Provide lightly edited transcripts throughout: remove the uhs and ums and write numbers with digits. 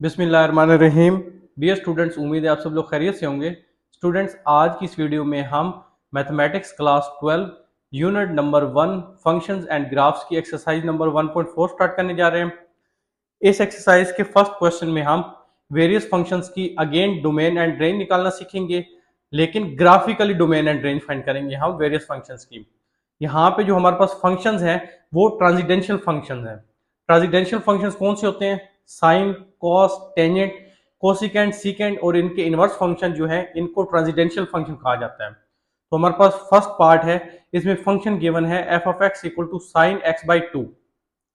बिस्मिल्लाहिर्रहमानिर्रहीम। Dear students, उम्मीद है आप सब लोग खैरियत से होंगे। स्टूडेंट्स, आज की इस वीडियो में हम mathematics class 12 unit number 1 functions and graphs की एक्सरसाइज नंबर 1.4 स्टार्ट करने जा रहे हैं। इस एक्सरसाइज के फर्स्ट क्वेश्चन में हम वेरियस फंक्शंस की अगेन डोमेन एंड रेंज निकालना सीखेंगे, लेकिन graphically domain and range find करेंगे हम वेरियस फंक्शंस की। यहाँ पे जो हमारे पास फंक्शंस हैं वो ट्रांजिडेंशियल फंक्शंस हैं। ट्रांजिडेंशियल फंक्शंस कौन से होते हैं? Sine, cos, tangent, cosecant, secant और इनके इनवर्स फंक्शन जो है इनको ट्रांजिडेंशियल फंक्शन कहा जाता है। तो हमारे पास फर्स्ट पार्ट है, इसमें फंक्शन गिवन है f of x equal to sine x by two.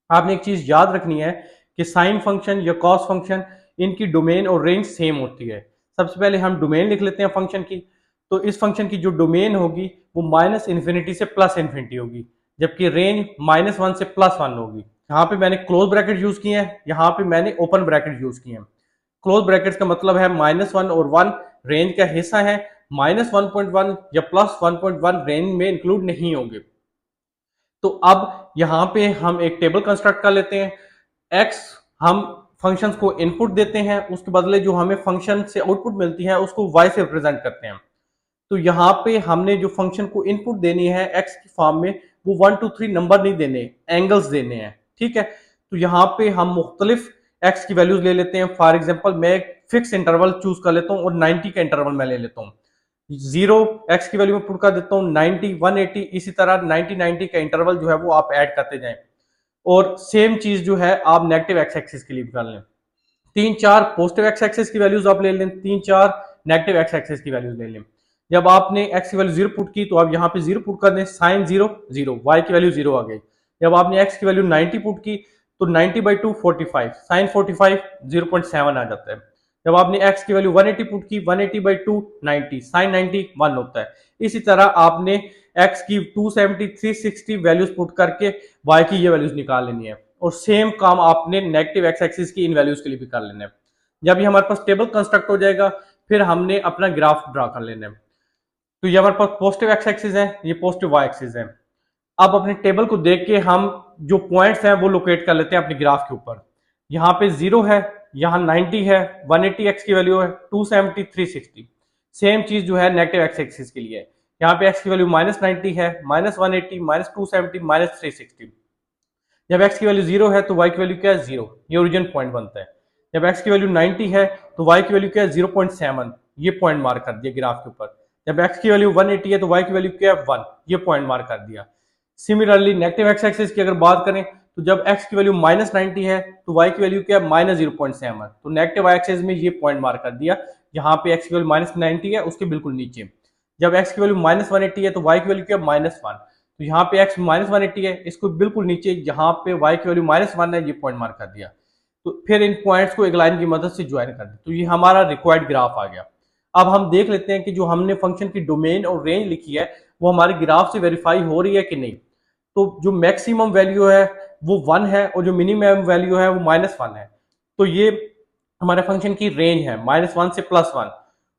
आपने एक चीज याद रखनी है कि साइन फंक्शन या कॉस फंक्शन इनकी डोमेन और रेंज सेम होती है। सबसे पहले हम डोमेन लिख लेते हैं फंक्शन की। तो इस फंक्शन की जो डोमेन होगी वो माइनस इन्फिनिटी से प्लस इन्फिनिटी होगी, जबकि रेंज -1 से +1 होगी। यहाँ पे मैंने क्लोज ब्रैकेट यूज किए हैं, यहाँ पे मैंने ओपन ब्रैकेट यूज किए हैं। क्लोज ब्रैकेट का मतलब है -1 और 1 रेंज का हिस्सा है, -1.1 या +1.1 रेंज में इंक्लूड नहीं होंगे। तो अब यहाँ पे हम एक टेबल कंस्ट्रक्ट कर लेते हैं। x हम फंक्शंस को इनपुट देते हैं, उसके बदले जो हमें फंक्शन से आउटपुट मिलती है उसको y से रिप्रेजेंट करते हैं। तो यहाँ पे हमने जो फंक्शन को इनपुट देनी है x की फॉर्म में, वो 1 2 3 नंबर नहीं देने, एंगल्स देने हैं। ठीक है, तो यहाँ पे हम मुख्तलिफ x की वैल्यूज ले लेते हैं। फॉर एग्जाम्पल मैं एक फिक्स इंटरवल चूज कर लेता हूँ और 90 का इंटरवल मैं ले लेता हूँ। 0 x की वैल्यू में पुट कर देता हूँ, 90 180, इसी तरह 90 90 का इंटरवल जो है वो आप ऐड करते जाएं। और सेम चीज जो है आप नेगेटिव एक्स एक्सिस के लिए भी कर लें। 3 4 पॉजिटिव एक्स एक्सिस की वैल्यूज आप ले लें, 3 4 नेगेटिव एक्स एक्सिस की वैल्यूज ले लें। जब आपने एक्स की वैल्यू 0 पुट की तो आप यहाँ पे 0 पुट कर दें, साइन 0 0, वाई की वैल्यू 0 आ गई। जब आपने एक्स की वैल्यू 90 पुट की तो 90/2 45, साइन 45 0.7 आ जाता है। जब आपने x की वैल्यू 180 पुट की, 180/2 90, साइन 90 1 होता है। इसी तरह आपने x की 270 360 वैल्यूज पुट करके y की ये वैल्यूज निकाल लेनी है, और सेम काम आपने नेगेटिव x एक्सिस की इन वैल्यूज के लिए भी कर लेना है। जब ये हमारे पास टेबल कंस्ट्रक्ट हो जाएगा फिर हमने अपना ग्राफ ड्रा कर लेना है। तो ये हमारे पास पॉजिटिव x एक्सिस है, ये पॉजिटिव y एक्सिस है। अब अपने टेबल को देख के हम जो पॉइंट्स हैं वो लोकेट कर लेते हैं अपने ग्राफ के ऊपर। यहाँ पे 0 है, यहाँ 90 है, 180 x की वैल्यू है, 270 360। सेम चीज जो है नेगेटिव x एक्सिस के लिए है। यहाँ पे x की वैल्यू -90 है, -180 -270 -360। जब x की वैल्यू 0 है तो y की वैल्यू क्या है? 0, ये ओरिजिन पॉइंट बनता है। जब x की वैल्यू 90 है तो y की वैल्यू क्या है? 0.7, ये पॉइंट मार्क कर दिया ग्राफ के ऊपर। जब x की वैल्यू 180 है तो y की वैल्यू क्या है? 1, ये पॉइंट मार्क कर दिया। सिमिलरली नेगेटिव एक्स एक्सिस की अगर बात करें तो जब x की वैल्यू -90 है तो y की वैल्यू क्या है? -0.7, तो नेगेटिव एक्सिस में ये पॉइंट मार्क कर दिया। यहाँ पे x की वैल्यू -90 है उसके बिल्कुल नीचे। जब x की वैल्यू -180 है तो y की वैल्यू क्या है? -1, तो यहाँ पे x -180 है, इसको बिल्कुल नीचे यहाँ पे y की वैल्यू -1 है, ये पॉइंट मार्क कर दिया। तो फिर इन पॉइंट्स को एक लाइन की मदद से ज्वाइन कर दिया, तो ये हमारा रिक्वायर्ड ग्राफ आ गया। अब हम देख लेते हैं कि जो हमने फंक्शन की डोमेन और रेंज लिखी है वो हमारे ग्राफ से वेरीफाई हो रही है कि नहीं। तो जो मैक्सिमम वैल्यू है वो 1 है और जो मिनिमम वैल्यू है वो -1 है। तो ये हमारे फंक्शन की रेंज है -1 से +1,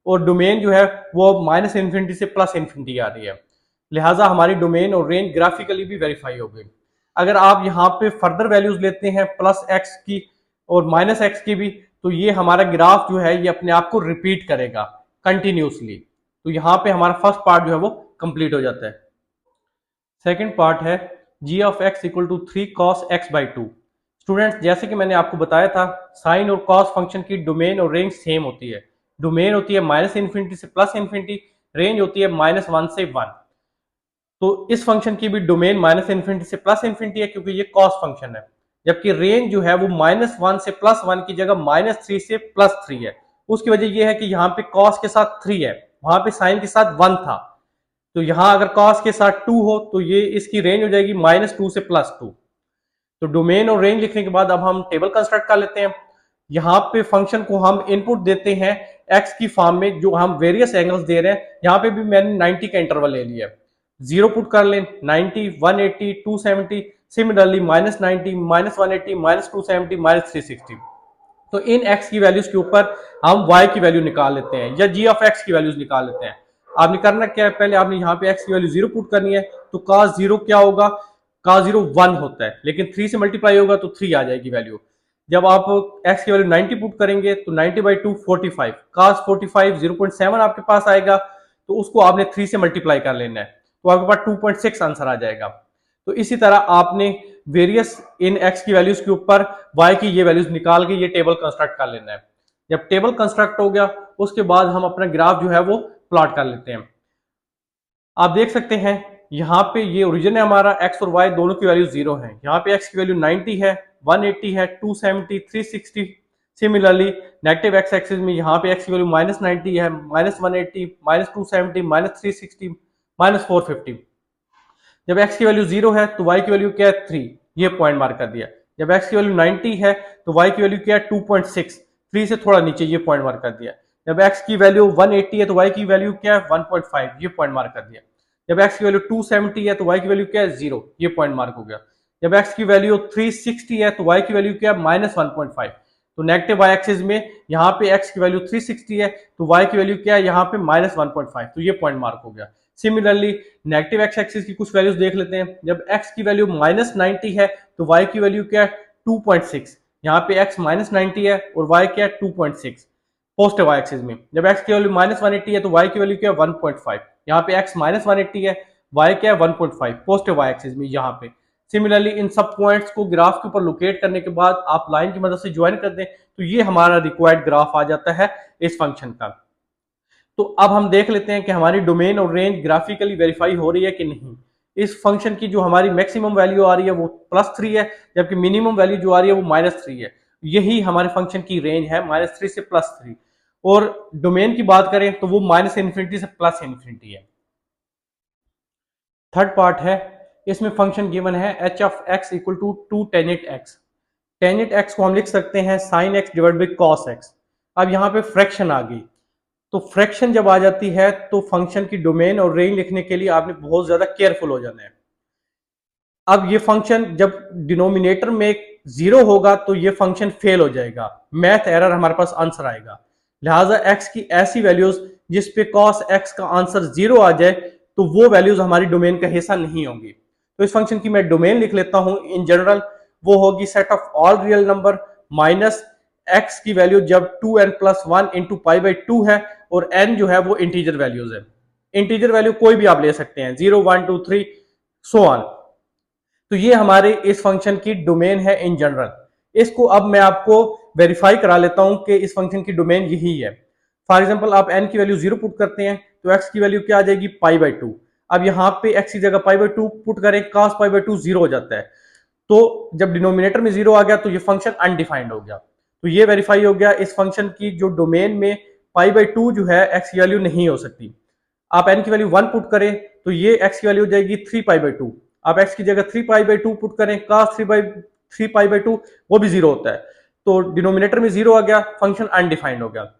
और डोमेन जो है वो -इन्फिनिटी से +इन्फिनिटी आ रही है। लिहाजा हमारी डोमेन और रेंज ग्राफिकली भी वेरीफाई हो गई। अगर आप यहाँ पे फर्दर वैल्यूज लेते हैं +x की और -x की भी, तो ये हमारा ग्राफ जो है ये अपने आप को रिपीट करेगा कंटिन्यूसली। तो यहाँ पे हमारा फर्स्ट पार्ट जो है वो कंप्लीट हो जाता है। सेकेंड पार्ट है g of x equal to 3 cos x/2। Students, जैसे कि मैंने आपको बताया था, साइन और कॉस फंक्शन की डोमेन और रेंज सेम होती है। डोमेन होती है -इन्फिनिटी से +इन्फिनिटी, रेंज होती है -1 से 1। तो इस फंक्शन की भी डोमेन -इन्फिनिटी से +इन्फिनिटी है क्योंकि ये कॉस फंक्शन है, जबकि रेंज जो है वो -1 से +1 की जगह -3 से +3 है। उसकी वजह यह है कि यहाँ पे कॉस के साथ 3 है, वहां पे साइन के साथ 1 था। तो यहां अगर cos के साथ 2 हो तो ये इसकी रेंज हो जाएगी -2 से +2। तो डोमेन और रेंज लिखने के बाद अब हम टेबल कंस्ट्रक्ट कर लेते हैं। यहाँ पे फंक्शन को हम इनपुट देते हैं x की फॉर्म में, जो हम वेरियस एंगल्स दे रहे हैं। यहाँ पे भी मैंने 90 का इंटरवल ले लिया है। 0 पुट कर लें, 90 180 270, सिमिलरली -90 -180 -270 -360। तो इन x की वैल्यूज के ऊपर हम y की वैल्यू निकाल लेते हैं या g ऑफ x की वैल्यूज निकाल लेते हैं। आपने करना क्या है, पहले आपने यहाँ पे x की वैल्यू 0 पुट करनी है। तो cos 0 क्या होगा? cos 0 1 होता है, लेकिन 3 से मल्टीप्लाई होगा तो 3 आ जाएगी वैल्यू। जब आप x की वैल्यू 90 पुट करेंगे तो 90 बाई 2 45, cos 45 0.7 आपके पास आएगा, तो उसको आपने 3 से मल्टीप्लाई कर लेना है, तो आपके पास 2.6 आंसर आ जाएगा। तो इसी तरह आपने वेरियस इन x की वैल्यूज के ऊपर y की ये वैल्यूज निकाल के ये टेबल कंस्ट्रक्ट कर लेना है। जब टेबल कंस्ट्रक्ट हो गया उसके बाद हम अपना ग्राफ जो है वो प्लॉट कर लेते हैं। आप देख सकते हैं यहाँ पे ये ओरिजिन है हमारा, x और y दोनों की वैल्यू 0 है। यहाँ पे x की वैल्यू 90 है, 180 है, 270, 360। सिमिलरली नेगेटिव x एक्सिस में यहाँ पे x की वैल्यू -90 है, -180, -270, -360, -450। जब x की वैल्यू 0 है तो y की वैल्यू क्या है 3, ये पॉइंट मार्क कर दिया। जब x की वैल्यू 90 है तो y की वैल्यू क्या है 2.6, 3 से थोड़ा नीचे, ये पॉइंट मार्क कर दिया। जब x की वैल्यू 180 है तो y की वैल्यू क्या है 1.5, ये पॉइंट मार्क कर दिया। जब x की वैल्यू 270 है तो y की वैल्यू क्या है 0, ये पॉइंट मार्क हो गया। जब x की वैल्यू 360 है तो y की वैल्यू क्या है -1.5, तो नेगेटिव y एक्सिस में यहाँ पे x की वैल्यू 360 है तो y की वैल्यू क्या है यहाँ पे -1.5, तो ये पॉइंट मार्क हो गया। सिमिलरली नेगेटिव x एक्सिस की कुछ वैल्यूज देख लेते हैं। जब x की वैल्यू -90 है तो y की वैल्यू क्या है 2.6, यहाँ पे x -90 है और y क्या है 2.6 पॉजिटिव y एक्सिस में। जब x की वैल्यू -180 है तो y की वैल्यू क्या है 1.5, यहाँ पे x -180 है, y क्या है 1.5 पॉजिटिव y एक्सिस में यहाँ पे। सिमिलरली इन सब पॉइंट्स को ग्राफ के ऊपर लोकेट करने के बाद आप लाइन की मदद से ज्वाइन कर दें तो ये हमारा रिक्वायर्ड ग्राफ आ जाता है इस फंक्शन का। तो अब हम देख लेते हैं कि हमारी डोमेन और रेंज ग्राफिकली वेरीफाई हो रही है कि नहीं। इस फंक्शन की जो हमारी मैक्सिमम वैल्यू आ रही है वो +3 है, जबकि मिनिमम वैल्यू जो आ रही है वो -3 है। यही हमारे फंक्शन की रेंज है, -3 से +3। और डोमेन की बात करें तो वो -∞ से +∞ है। थर्ड पार्ट है, इसमें फंक्शन गिवन है h of x equal to 2 tan x। Tan x को हम लिख सकते हैं sin x divide by cos x। अब यहाँ पे फ्रैक्शन आ गई, तो फ्रैक्शन जब आ जाती है तो फंक्शन की डोमेन और रेंज लिखने के लिए आपने बहुत ज्यादा केयरफुल हो जाना है। अब ये फंक्शन जब डिनोमिनेटर में 0 होगा तो ये फंक्शन फेल हो जाएगा, मैथ एरर हमारे पास आंसर आएगा। लिहाजा x की ऐसी वैल्यूज जिस पे cos x का आंसर 0 आ जाए तो वो वैल्यूज हमारी डोमेन का हिस्सा नहीं होंगी। तो इस फंक्शन की मैं डोमेन लिख लेता हूं इन जनरल, वो होगी set of all real number minus x की वैल्यू जब 2n+1 इंटू π/2 है और n जो है वो इंटीजर वैल्यूज है। इंटीजर वैल्यू कोई भी आप ले सकते हैं, 0, 1, 2, 3 सो ऑन। तो ये हमारे इस फंक्शन की डोमेन है इन जनरल। इसको अब मैं आपको वेरीफाई करा लेता हूं कि इस फंक्शन की डोमेन यही है। फॉर एग्जांपल आप n की वैल्यू 0 पुट करते हैं तो x की वैल्यू क्या आ जाएगी π/2। अब यहाँ पे x की जगह π/2 पुट करें, cos π/2 0 हो जाता है, तो जब डिनोमिनेटर में 0 आ गया तो ये फंक्शन अनडिफाइंड हो गया। तो ये वेरीफाई हो गया इस फंक्शन की जो डोमेन में π/2 जो है x की वैल्यू नहीं हो सकती। आप n की वैल्यू 1 पुट करें तो ये x की वैल्यू हो जाएगी 3π/2। आप x की जगह 3π/2 पुट करें, cos 3π/2 वो भी 0 होता है, तो डिनोमिनेटर में 0 आ गया, फंक्शन अनडिफाइंड हो गया।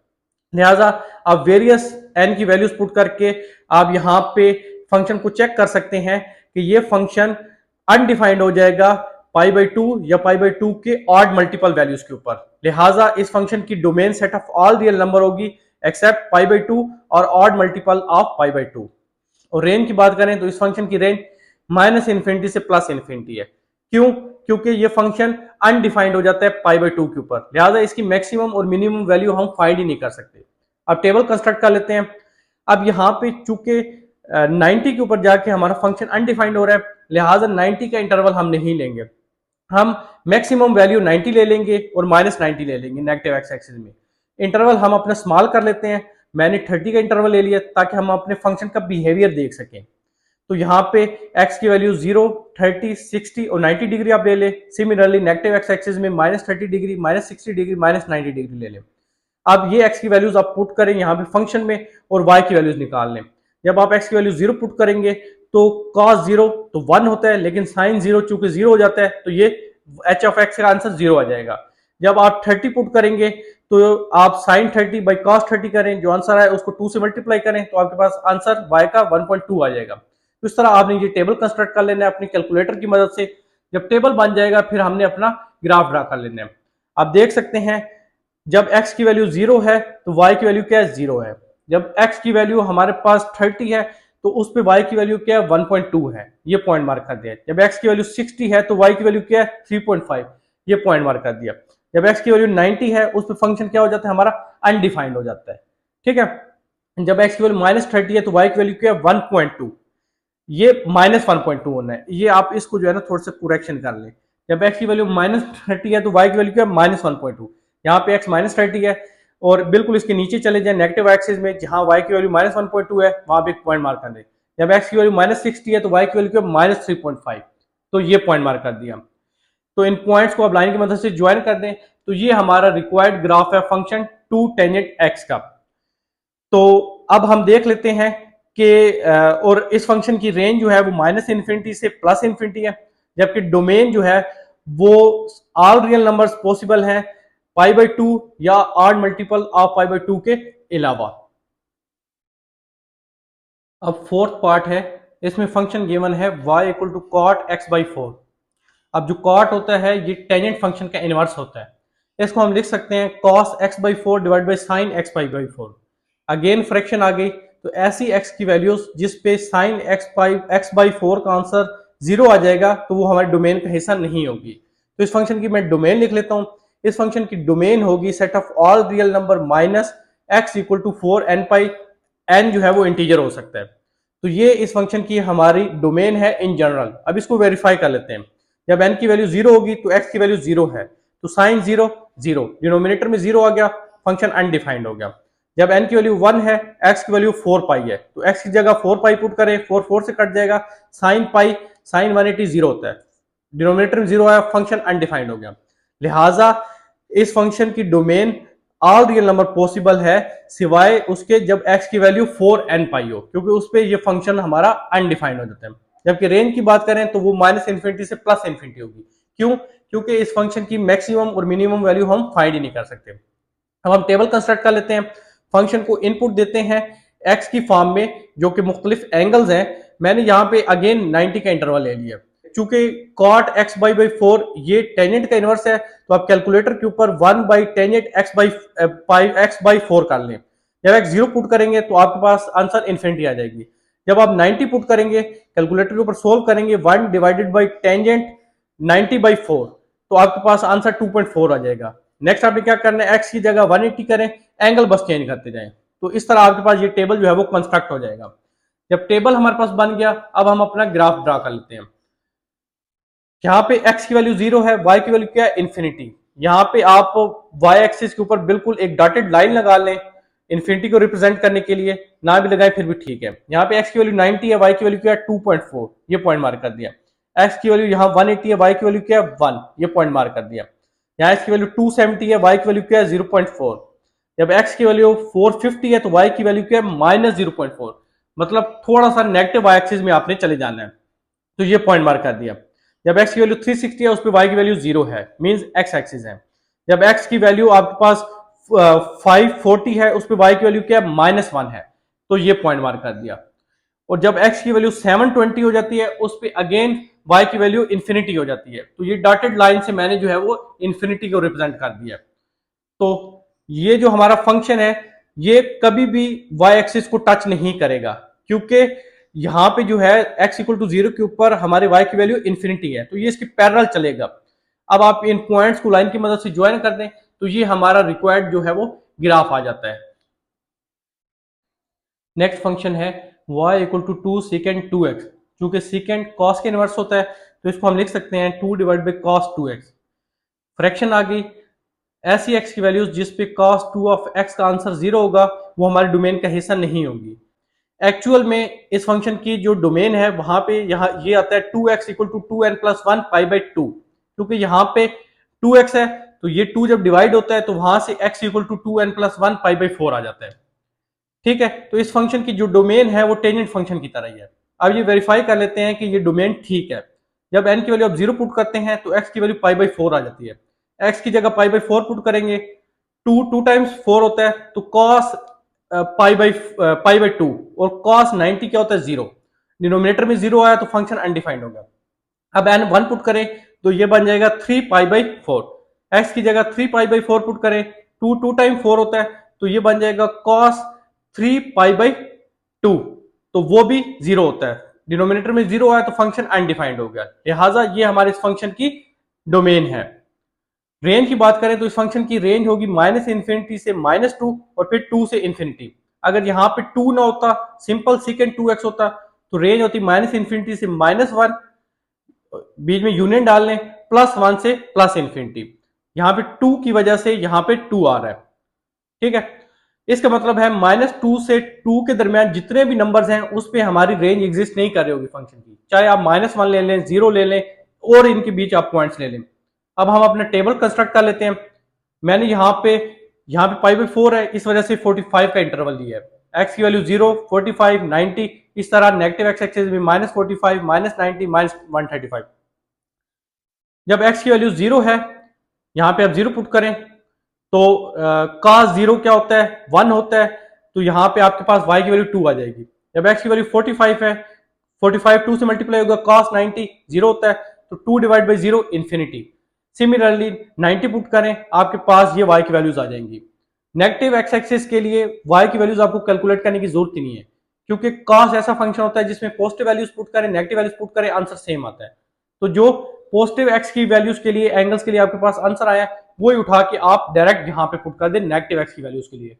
लिहाजा आप वेरियस n की वैल्यूज पुट करके आप यहाँ पे फंक्शन को चेक कर सकते हैं कि ये फंक्शन अनडिफाइंड हो जाएगा π/2 या π/2 के ऑड मल्टीपल वैल्यूज के ऊपर। लिहाजा इस फंक्शन की domain set of all real number होगी एक्सेप्ट π/2 और ऑड मल्टीपल ऑफ π/2। और रेंज की बात करें तो इस फंक्शन की रेंज -∞ से +∞ है। क्यों? क्योंकि ये फंक्शन अनडिफाइंड हो जाता है π/2 के ऊपर, लिहाजा इसकी मैक्सिमम और मिनिमम वैल्यू हम फाइंड ही नहीं कर सकते। अब टेबल कंस्ट्रक्ट कर लेते हैं। अब यहाँ पे चूंकि 90 के ऊपर जाके हमारा फंक्शन अनडिफाइंड हो रहा है, लिहाजा 90 का इंटरवल हम नहीं लेंगे, हम मैक्सिमम वैल्यू 90 ले लेंगे और -90 ले लेंगे नेगेटिव एक्स एक्सिस में। इंटरवल हम अपना स्मॉल कर लेते हैं, मैंने 30 का इंटरवल ले लिया ताकि हम अपने फंक्शन का बिहेवियर देख सकें। तो यहाँ पे x की वैल्यू 0, 30, 60 और 90 डिग्री आप ले ले। सिमिलरली नेगेटिव एक्स एक्सिस में -30 डिग्री, -60 डिग्री, -90 डिग्री ले लें। अब ये x की वैल्यूज आप पुट करें यहाँ पे फंक्शन में और y की वैल्यूज निकाल लें। जब आप x की वैल्यू 0 पुट करेंगे तो cos 0 तो 1 होता है, लेकिन sin 0 चूंकि 0 हो जाता है तो ये h ऑफ x का आंसर 0 आ जाएगा। जब आप 30 पुट करेंगे तो आप sin 30 बाई cos 30 करें, जो आंसर है उसको 2 से मल्टीप्लाई करें तो आपके पास आंसर y का 1.2 आ जाएगा। तो इस तरह आपने ये टेबल कंस्ट्रक्ट कर लेना है अपनी कैलकुलेटर की मदद से। जब टेबल बन जाएगा फिर हमने अपना ग्राफ ड्रा कर लेना है। आप देख सकते हैं जब x की वैल्यू 0 है तो y की वैल्यू क्या है 0 है। जब x की वैल्यू हमारे पास 30 है तो उस पे y की वैल्यू क्या है 1.2 है, ये पॉइंट मार्क कर दिया। जब x की वैल्यू 60 है तो y की वैल्यू क्या है 3.5, ये पॉइंट मार्क कर दिया। जब x की वैल्यू 90 है उस पर फंक्शन क्या हो जाता है हमारा, अनडिफाइंड हो जाता है। ठीक है, जब x की वैल्यू -30 है तो y की वैल्यू क्या है 1.2, ये -1.2 होना है। ये आप इसको जो है ना थोड़ा सा करेक्शन कर लें। जब x की वैल्यू -30 है तो y की वैल्यू क्या है -1.2। यहाँ पे x -30 है और बिल्कुल इसके नीचे चले जाए नेगेटिव एक्सिस में, जहां y की वैल्यू -1.2 है वहां पे एक पॉइंट मार्क कर दें। जब x की वैल्यू -60 है तो y की वैल्यू क्या है -3.5, तो ये पॉइंट मार्क कर दिया। तो इन पॉइंट्स को आप लाइन की मदद से ज्वाइन कर दें तो ये हमारा रिक्वायर्ड ग्राफ है फंक्शन 2 टेंजेंट x का। तो अब हम देख लेते हैं कि और इस फंक्शन की रेंज जो है वो -इन्फिनिटी से +इन्फिनिटी है, जबकि डोमेन जो है वो ऑल रियल नंबर्स पॉसिबल हैं π/2 या ऑड मल्टीपल ऑफ π/2 के अलावा। अब फोर्थ पार्ट है, इसमें फंक्शन गिवन है y = cot x/4। अब जो cot होता है ये टेंजेंट फंक्शन का इनवर्स होता है, इसको हम लिख सकते हैं cos x/4 divide by sin x/4। Again fraction आ गई तो ऐसी x की वैल्यूज जिस पे sin x/4 का आंसर 0 आ जाएगा तो वो हमारे डोमेन का हिस्सा नहीं होगी। तो इस फंक्शन की मैं डोमेन लिख लेता हूं। इस फंक्शन की डोमेन होगी set of all real number minus x = 4 n pi, n जो है वो इंटीजर हो सकता है। तो ये इस फंक्शन की हमारी डोमेन है इन जनरल। अब इसको वेरीफाई कर लेते हैं। जब n की वैल्यू 0 होगी तो x की वैल्यू 0 है, तो साइन 0 0, डिनोमिनेटर में 0 आ गया, फंक्शन अनडिफाइंड हो गया। जब n की वैल्यू 1 है, x की वैल्यू 4 पाई है, तो x की जगह 4 पाई पुट करें, 4 4 से कट जाएगा, साइन पाई साइन 180 0 होता है, डिनोमिनेटर में 0 आया, फंक्शन अनडिफाइंड हो गया। लिहाजा इस फंक्शन की domain all real number possible है सिवाय उसके जब x की वैल्यू 4n पाई हो, क्योंकि उस पर यह फंक्शन हमारा अनडिफाइंड हो जाता है। जबकि रेंज की बात करें तो वो -इन्फिनिटी से +इन्फिनिटी होगी। क्यों? क्योंकि इस फंक्शन की मैक्सिमम और मिनिमम वैल्यू हम फाइंड ही नहीं कर सकते। अब हम टेबल कंस्ट्रक्ट कर लेते हैं, फंक्शन को इनपुट देते हैं x की फॉर्म में जो कि मुख्तलिफ एंगल्स हैं। मैंने यहाँ पे अगेन 90 का इंटरवल ले लिया, चूंकि cot x/4 ये टेंजेंट का इनवर्स है, तो आप कैलकुलेटर के ऊपर 1/टेंजेंट x/4 कर लें। जब x 0 पुट करेंगे तो आपके पास आंसर इन्फिनिटी आ जाएगी। जब आप 90 पुट करेंगे कैलकुलेटर के ऊपर सोल्व करेंगे 1 डिवाइडेड बाई टेंजेंट 90/4, तो आपके पास आंसर 2.4 आ जाएगा। नेक्स्ट आपने क्या करना है, x की जगह 180 करें, एंगल बस चेंज करते जाएं, तो इस तरह आपके पास ये टेबल जो है वो कंस्ट्रक्ट हो जाएगा। जब टेबल हमारे पास बन गया, अब हम अपना ग्राफ ड्रा कर लेते हैं। यहाँ पे x की वैल्यू 0 है, y की वैल्यू क्या है इन्फिनिटी। यहाँ पे आप y एक्सिस के ऊपर बिल्कुल एक डॉटेड लाइन लगा लें इन्फिनिटी को रिप्रेजेंट करने के लिए, ना भी लगाए फिर भी ठीक है। यहाँ पे x की वैल्यू 90 है, y की वैल्यू क्या है 2.4, ये पॉइंट मार्क कर दिया। x की वैल्यू यहाँ 180 है, y की वैल्यू क्या है 1, ये पॉइंट मार्क कर दिया। यहाँ x की वैल्यू 270 है, y की वैल्यू क्या है 0.4। जब x की वैल्यू 450 है तो y की वैल्यू क्या है -0.4, मतलब थोड़ा सा नेगेटिव y एक्सिस में आपने चले जाना है, तो ये पॉइंट मार्क कर दिया। जब x की वैल्यू 360 है उस पर y की वैल्यू 0 है, मींस x एक्सिस है। जब x की वैल्यू आपके पास 540 है उस पर y की वैल्यू क्या है -1 है, तो ये पॉइंट मार्क कर दिया। और जब x की वैल्यू 720 हो जाती है उस पर अगेन y की वैल्यू इन्फिनिटी हो जाती है, तो ये डॉटेड लाइन से मैंने जो है वो इन्फिनिटी को रिप्रेजेंट कर दिया। तो ये जो हमारा फंक्शन है ये कभी भी y एक्सिस को टच नहीं करेगा, क्योंकि यहां पे जो है x = 0 के ऊपर हमारे y की वैल्यू इन्फिनिटी है, तो ये इसके पैरेलल चलेगा। अब आप इन पॉइंट्स को लाइन की मदद से ज्वाइन कर दें तो ये हमारा रिक्वायर्ड जो है वो ग्राफ आ जाता है। नेक्स्ट फंक्शन है y = 2 secant 2x। चूंकि secant cos के इनवर्स होता है तो इसको हम लिख सकते हैं 2 divide by cos 2x। Fraction आ गई, ऐसी x की वैल्यूज जिस पे cos 2 ऑफ x का आंसर 0 होगा वो हमारे डोमेन का हिस्सा नहीं होगी। एक्चुअल में इस फंक्शन की जो डोमेन है वहां पे यहाँ ये आता है 2x = 2n + 1 π/2, क्योंकि यहाँ पे 2x है तो ये 2 जब डिवाइड होता है तो वहां से x = 2n + 1 π/4 आ जाता है। ठीक है, तो इस फंक्शन की जो डोमेन है वो टेंजेंट फंक्शन की तरह ही है। अब ये वेरीफाई कर लेते हैं कि ये डोमेन ठीक है। जब n की वैल्यू आप 0 पुट करते हैं तो x की वैल्यू π/4 आ जाती है। x की जगह π/4 पुट करेंगे, 2 टाइम्स 4 होता है, तो cos π/2 और cos 90 क्या होता है 0, डिनोमिनेटर में 0 आया तो फंक्शन अनडिफाइंड हो गया। अब n 1 पुट करें तो ये बन जाएगा 3 π/4, x की जगह 3 π/4 पुट करें, 2 टाइम 4 होता है तो ये बन जाएगा cos 3 π/2, तो वो भी 0 होता है, डिनोमिनेटर में 0 आया तो फंक्शन अनडिफाइंड हो गया। लिहाजा ये हमारे इस फंक्शन की डोमेन है। रेंज की बात करें तो इस फंक्शन की रेंज होगी माइनस इन्फिनिटी से -2 और फिर 2 से इन्फिनिटी। अगर यहाँ पे 2 ना होता, सिंपल सीकेंड 2x होता, तो रेंज होती माइनस इन्फिनिटी से -1, बीच में यूनियन डाल लें, +1 से प्लस इन्फिनिटी। यहाँ पे 2 की वजह से यहाँ पे 2 आ रहा है, ठीक है। इसका मतलब है -2 से 2 के दरमियान जितने भी नंबर्स हैं उस पे हमारी रेंज एग्जिस्ट नहीं कर रही होगी फंक्शन की, चाहे आप -1 ले लें, 0 ले लें और इनके बीच आप पॉइंट्स ले लें। अब हम अपना टेबल कंस्ट्रक्ट कर लेते हैं। मैंने यहाँ पे π/4 है, इस वजह से 45 का इंटरवल लिया है। एक्स की वैल्यू 0, 45, 90, इस तरह नेगेटिव एक्स एक्सिस में -45, -90, -135। जब एक्स की वैल्यू 0 है, यहाँ पे आप 0 पुट करें तो cos 0 क्या होता है, 1 होता है, तो यहाँ पे आपके पास y की वैल्यू 2 आ जाएगी। जब x की वैल्यू 45 है, 45 2 से मल्टीप्लाई होगा, cos 90 0 होता है, तो 2 divide by 0 infinity. Similarly 90 put करें, आपके पास ये y की वैल्यूज आ जाएंगी। नेगेटिव एक्स एक्सिस के लिए y की वैल्यूज आपको कैलकुलेट करने की जरूरत ही नहीं है, क्योंकि cos ऐसा फंक्शन होता है जिसमें पॉजिटिव वैल्यूज पुट करें, नेगेटिव वैल्यूज पुट करें, आंसर सेम आता है। तो जो पॉजिटिव एक्स की वैल्यूज के लिए, एंगल्स के लिए आपके पास आंसर आया, वो ही उठा के आप डायरेक्ट यहां पे पुट कर दें नेगेटिव एक्स की वैल्यूज के लिए।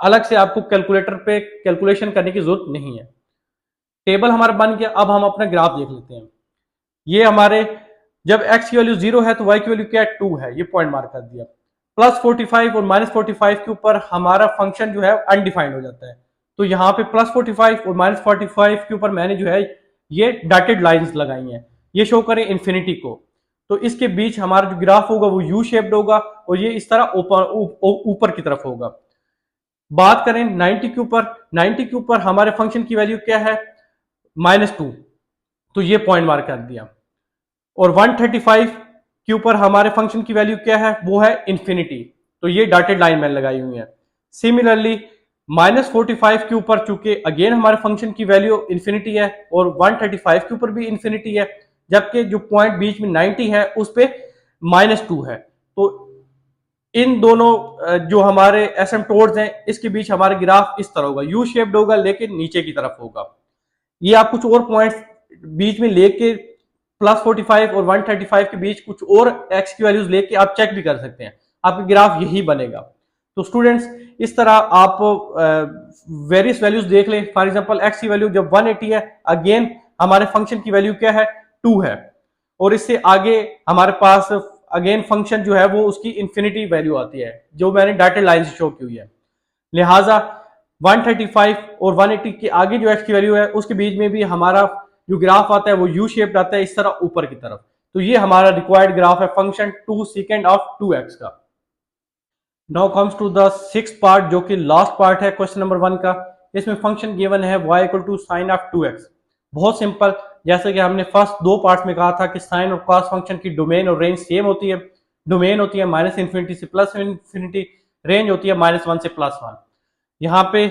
अलग से आपको कैलकुलेटर पे कैलकुलेशन करने की जरूरत नहीं है। टेबल हमारा बन गया। अब हम अपना ग्राफ देख लेते हैं। ये हमारे जब x की वैल्यू 0 है तो y की वैल्यू क्या है, 2 है, ये पॉइंट मार्क कर दिया। +45 और -45 के ऊपर हमारा फंक्शन जो है अनडिफाइंड हो जाता है, तो यहाँ पे +45 और -45 के ऊपर मैंने जो है ये डॉटेड लाइंस लगाई हैं, ये शो करें इन्फिनिटी को। तो इसके बीच हमारा जो ग्राफ होगा वो यू शेप्ड होगा और ये इस तरह ऊपर की तरफ होगा। बात करें 90 के ऊपर, 90 के ऊपर हमारे फंक्शन की वैल्यू क्या है, -2, तो ये पॉइंट मार्क कर दिया। और 135 के ऊपर हमारे फंक्शन की वैल्यू क्या है, वो है इन्फिनिटी, तो ये डॉटेड लाइन मैंने लगाई हुई है। सिमिलरली -45 के ऊपर चूंकि अगेन हमारे फंक्शन की वैल्यू इन्फिनिटी है और 135 के ऊपर भी इन्फिनिटी है, जबकि जो पॉइंट बीच में 90 है उस पे -2 है। तो इन दोनों जो हमारे एसिम्प्टोट्स हैं इसके बीच हमारा ग्राफ इस तरह होगा, यू शेप्ड होगा लेकिन नीचे की तरफ होगा। ये आप कुछ और पॉइंट्स बीच में लेके +45 और 135 के बीच कुछ और एक्स की वैल्यूज लेके आप चेक भी कर सकते हैं, आपका ग्राफ यही बनेगा। तो स्टूडेंट्स इस तरह आप वेरियस वैल्यूज देख लें। फॉर एग्जांपल एक्स की वैल्यू जब 180 है, अगेन हमारे फंक्शन की वैल्यू क्या है, 2 है, और इससे आगे हमारे पास अगेन फंक्शन जो है वो उसकी इन्फिनिटी वैल्यू आती है, जो मैंने डॉटेड लाइन से शो की हुई है। लिहाजा 135 और 180 के आगे जो एक्स की वैल्यू है उसके बीच में भी हमारा जो ग्राफ आता है वो यू शेप्ड आता है, इस तरह ऊपर की तरफ। तो ये हमारा रिक्वायर्ड ग्राफ है फंक्शन 2 सेकेंड ऑफ 2x का। Now comes to the 6th part, जो कि लास्ट पार्ट है क्वेश्चन नंबर 1 का। इसमें फंक्शन गिवन है y equal to sine of 2x। बहुत सिंपल, जैसे कि हमने फर्स्ट 2 पार्ट्स में कहा था कि साइन और कॉस फंक्शन की डोमेन और रेंज सेम होती है। डोमेन होती है -इन्फिनिटी से +इन्फिनिटी, रेंज होती है -1 से +1। यहाँ पे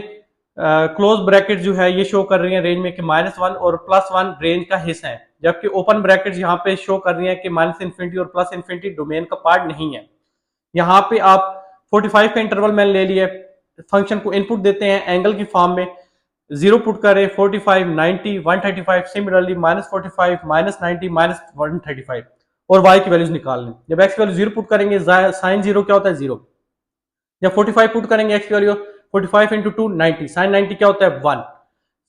क्लोज ब्रैकेट जो है ये शो कर रही है रेंज में कि -1 और +1 रेंज का हिस्सा है, जबकि ओपन ब्रैकेट यहाँ पे शो कर रही है कि -इन्फिनिटी और +इन्फिनिटी डोमेन का पार्ट नहीं है। यहाँ पे आप 45 का इंटरवल मैंने ले लिया, फंक्शन को इनपुट देते हैं एंगल की फॉर्म में, 0 पुट करें, 45, 90, 135, सिमिलरली -45, -90, -135 और y की वैल्यूज निकाल लें। जब x की वैल्यू 0 पुट करेंगे, साइन 0 क्या होता है, 0। जब 45 पुट करेंगे x की वैल्यू 45 इंटू 2 90, साइन 90 क्या होता है, 1।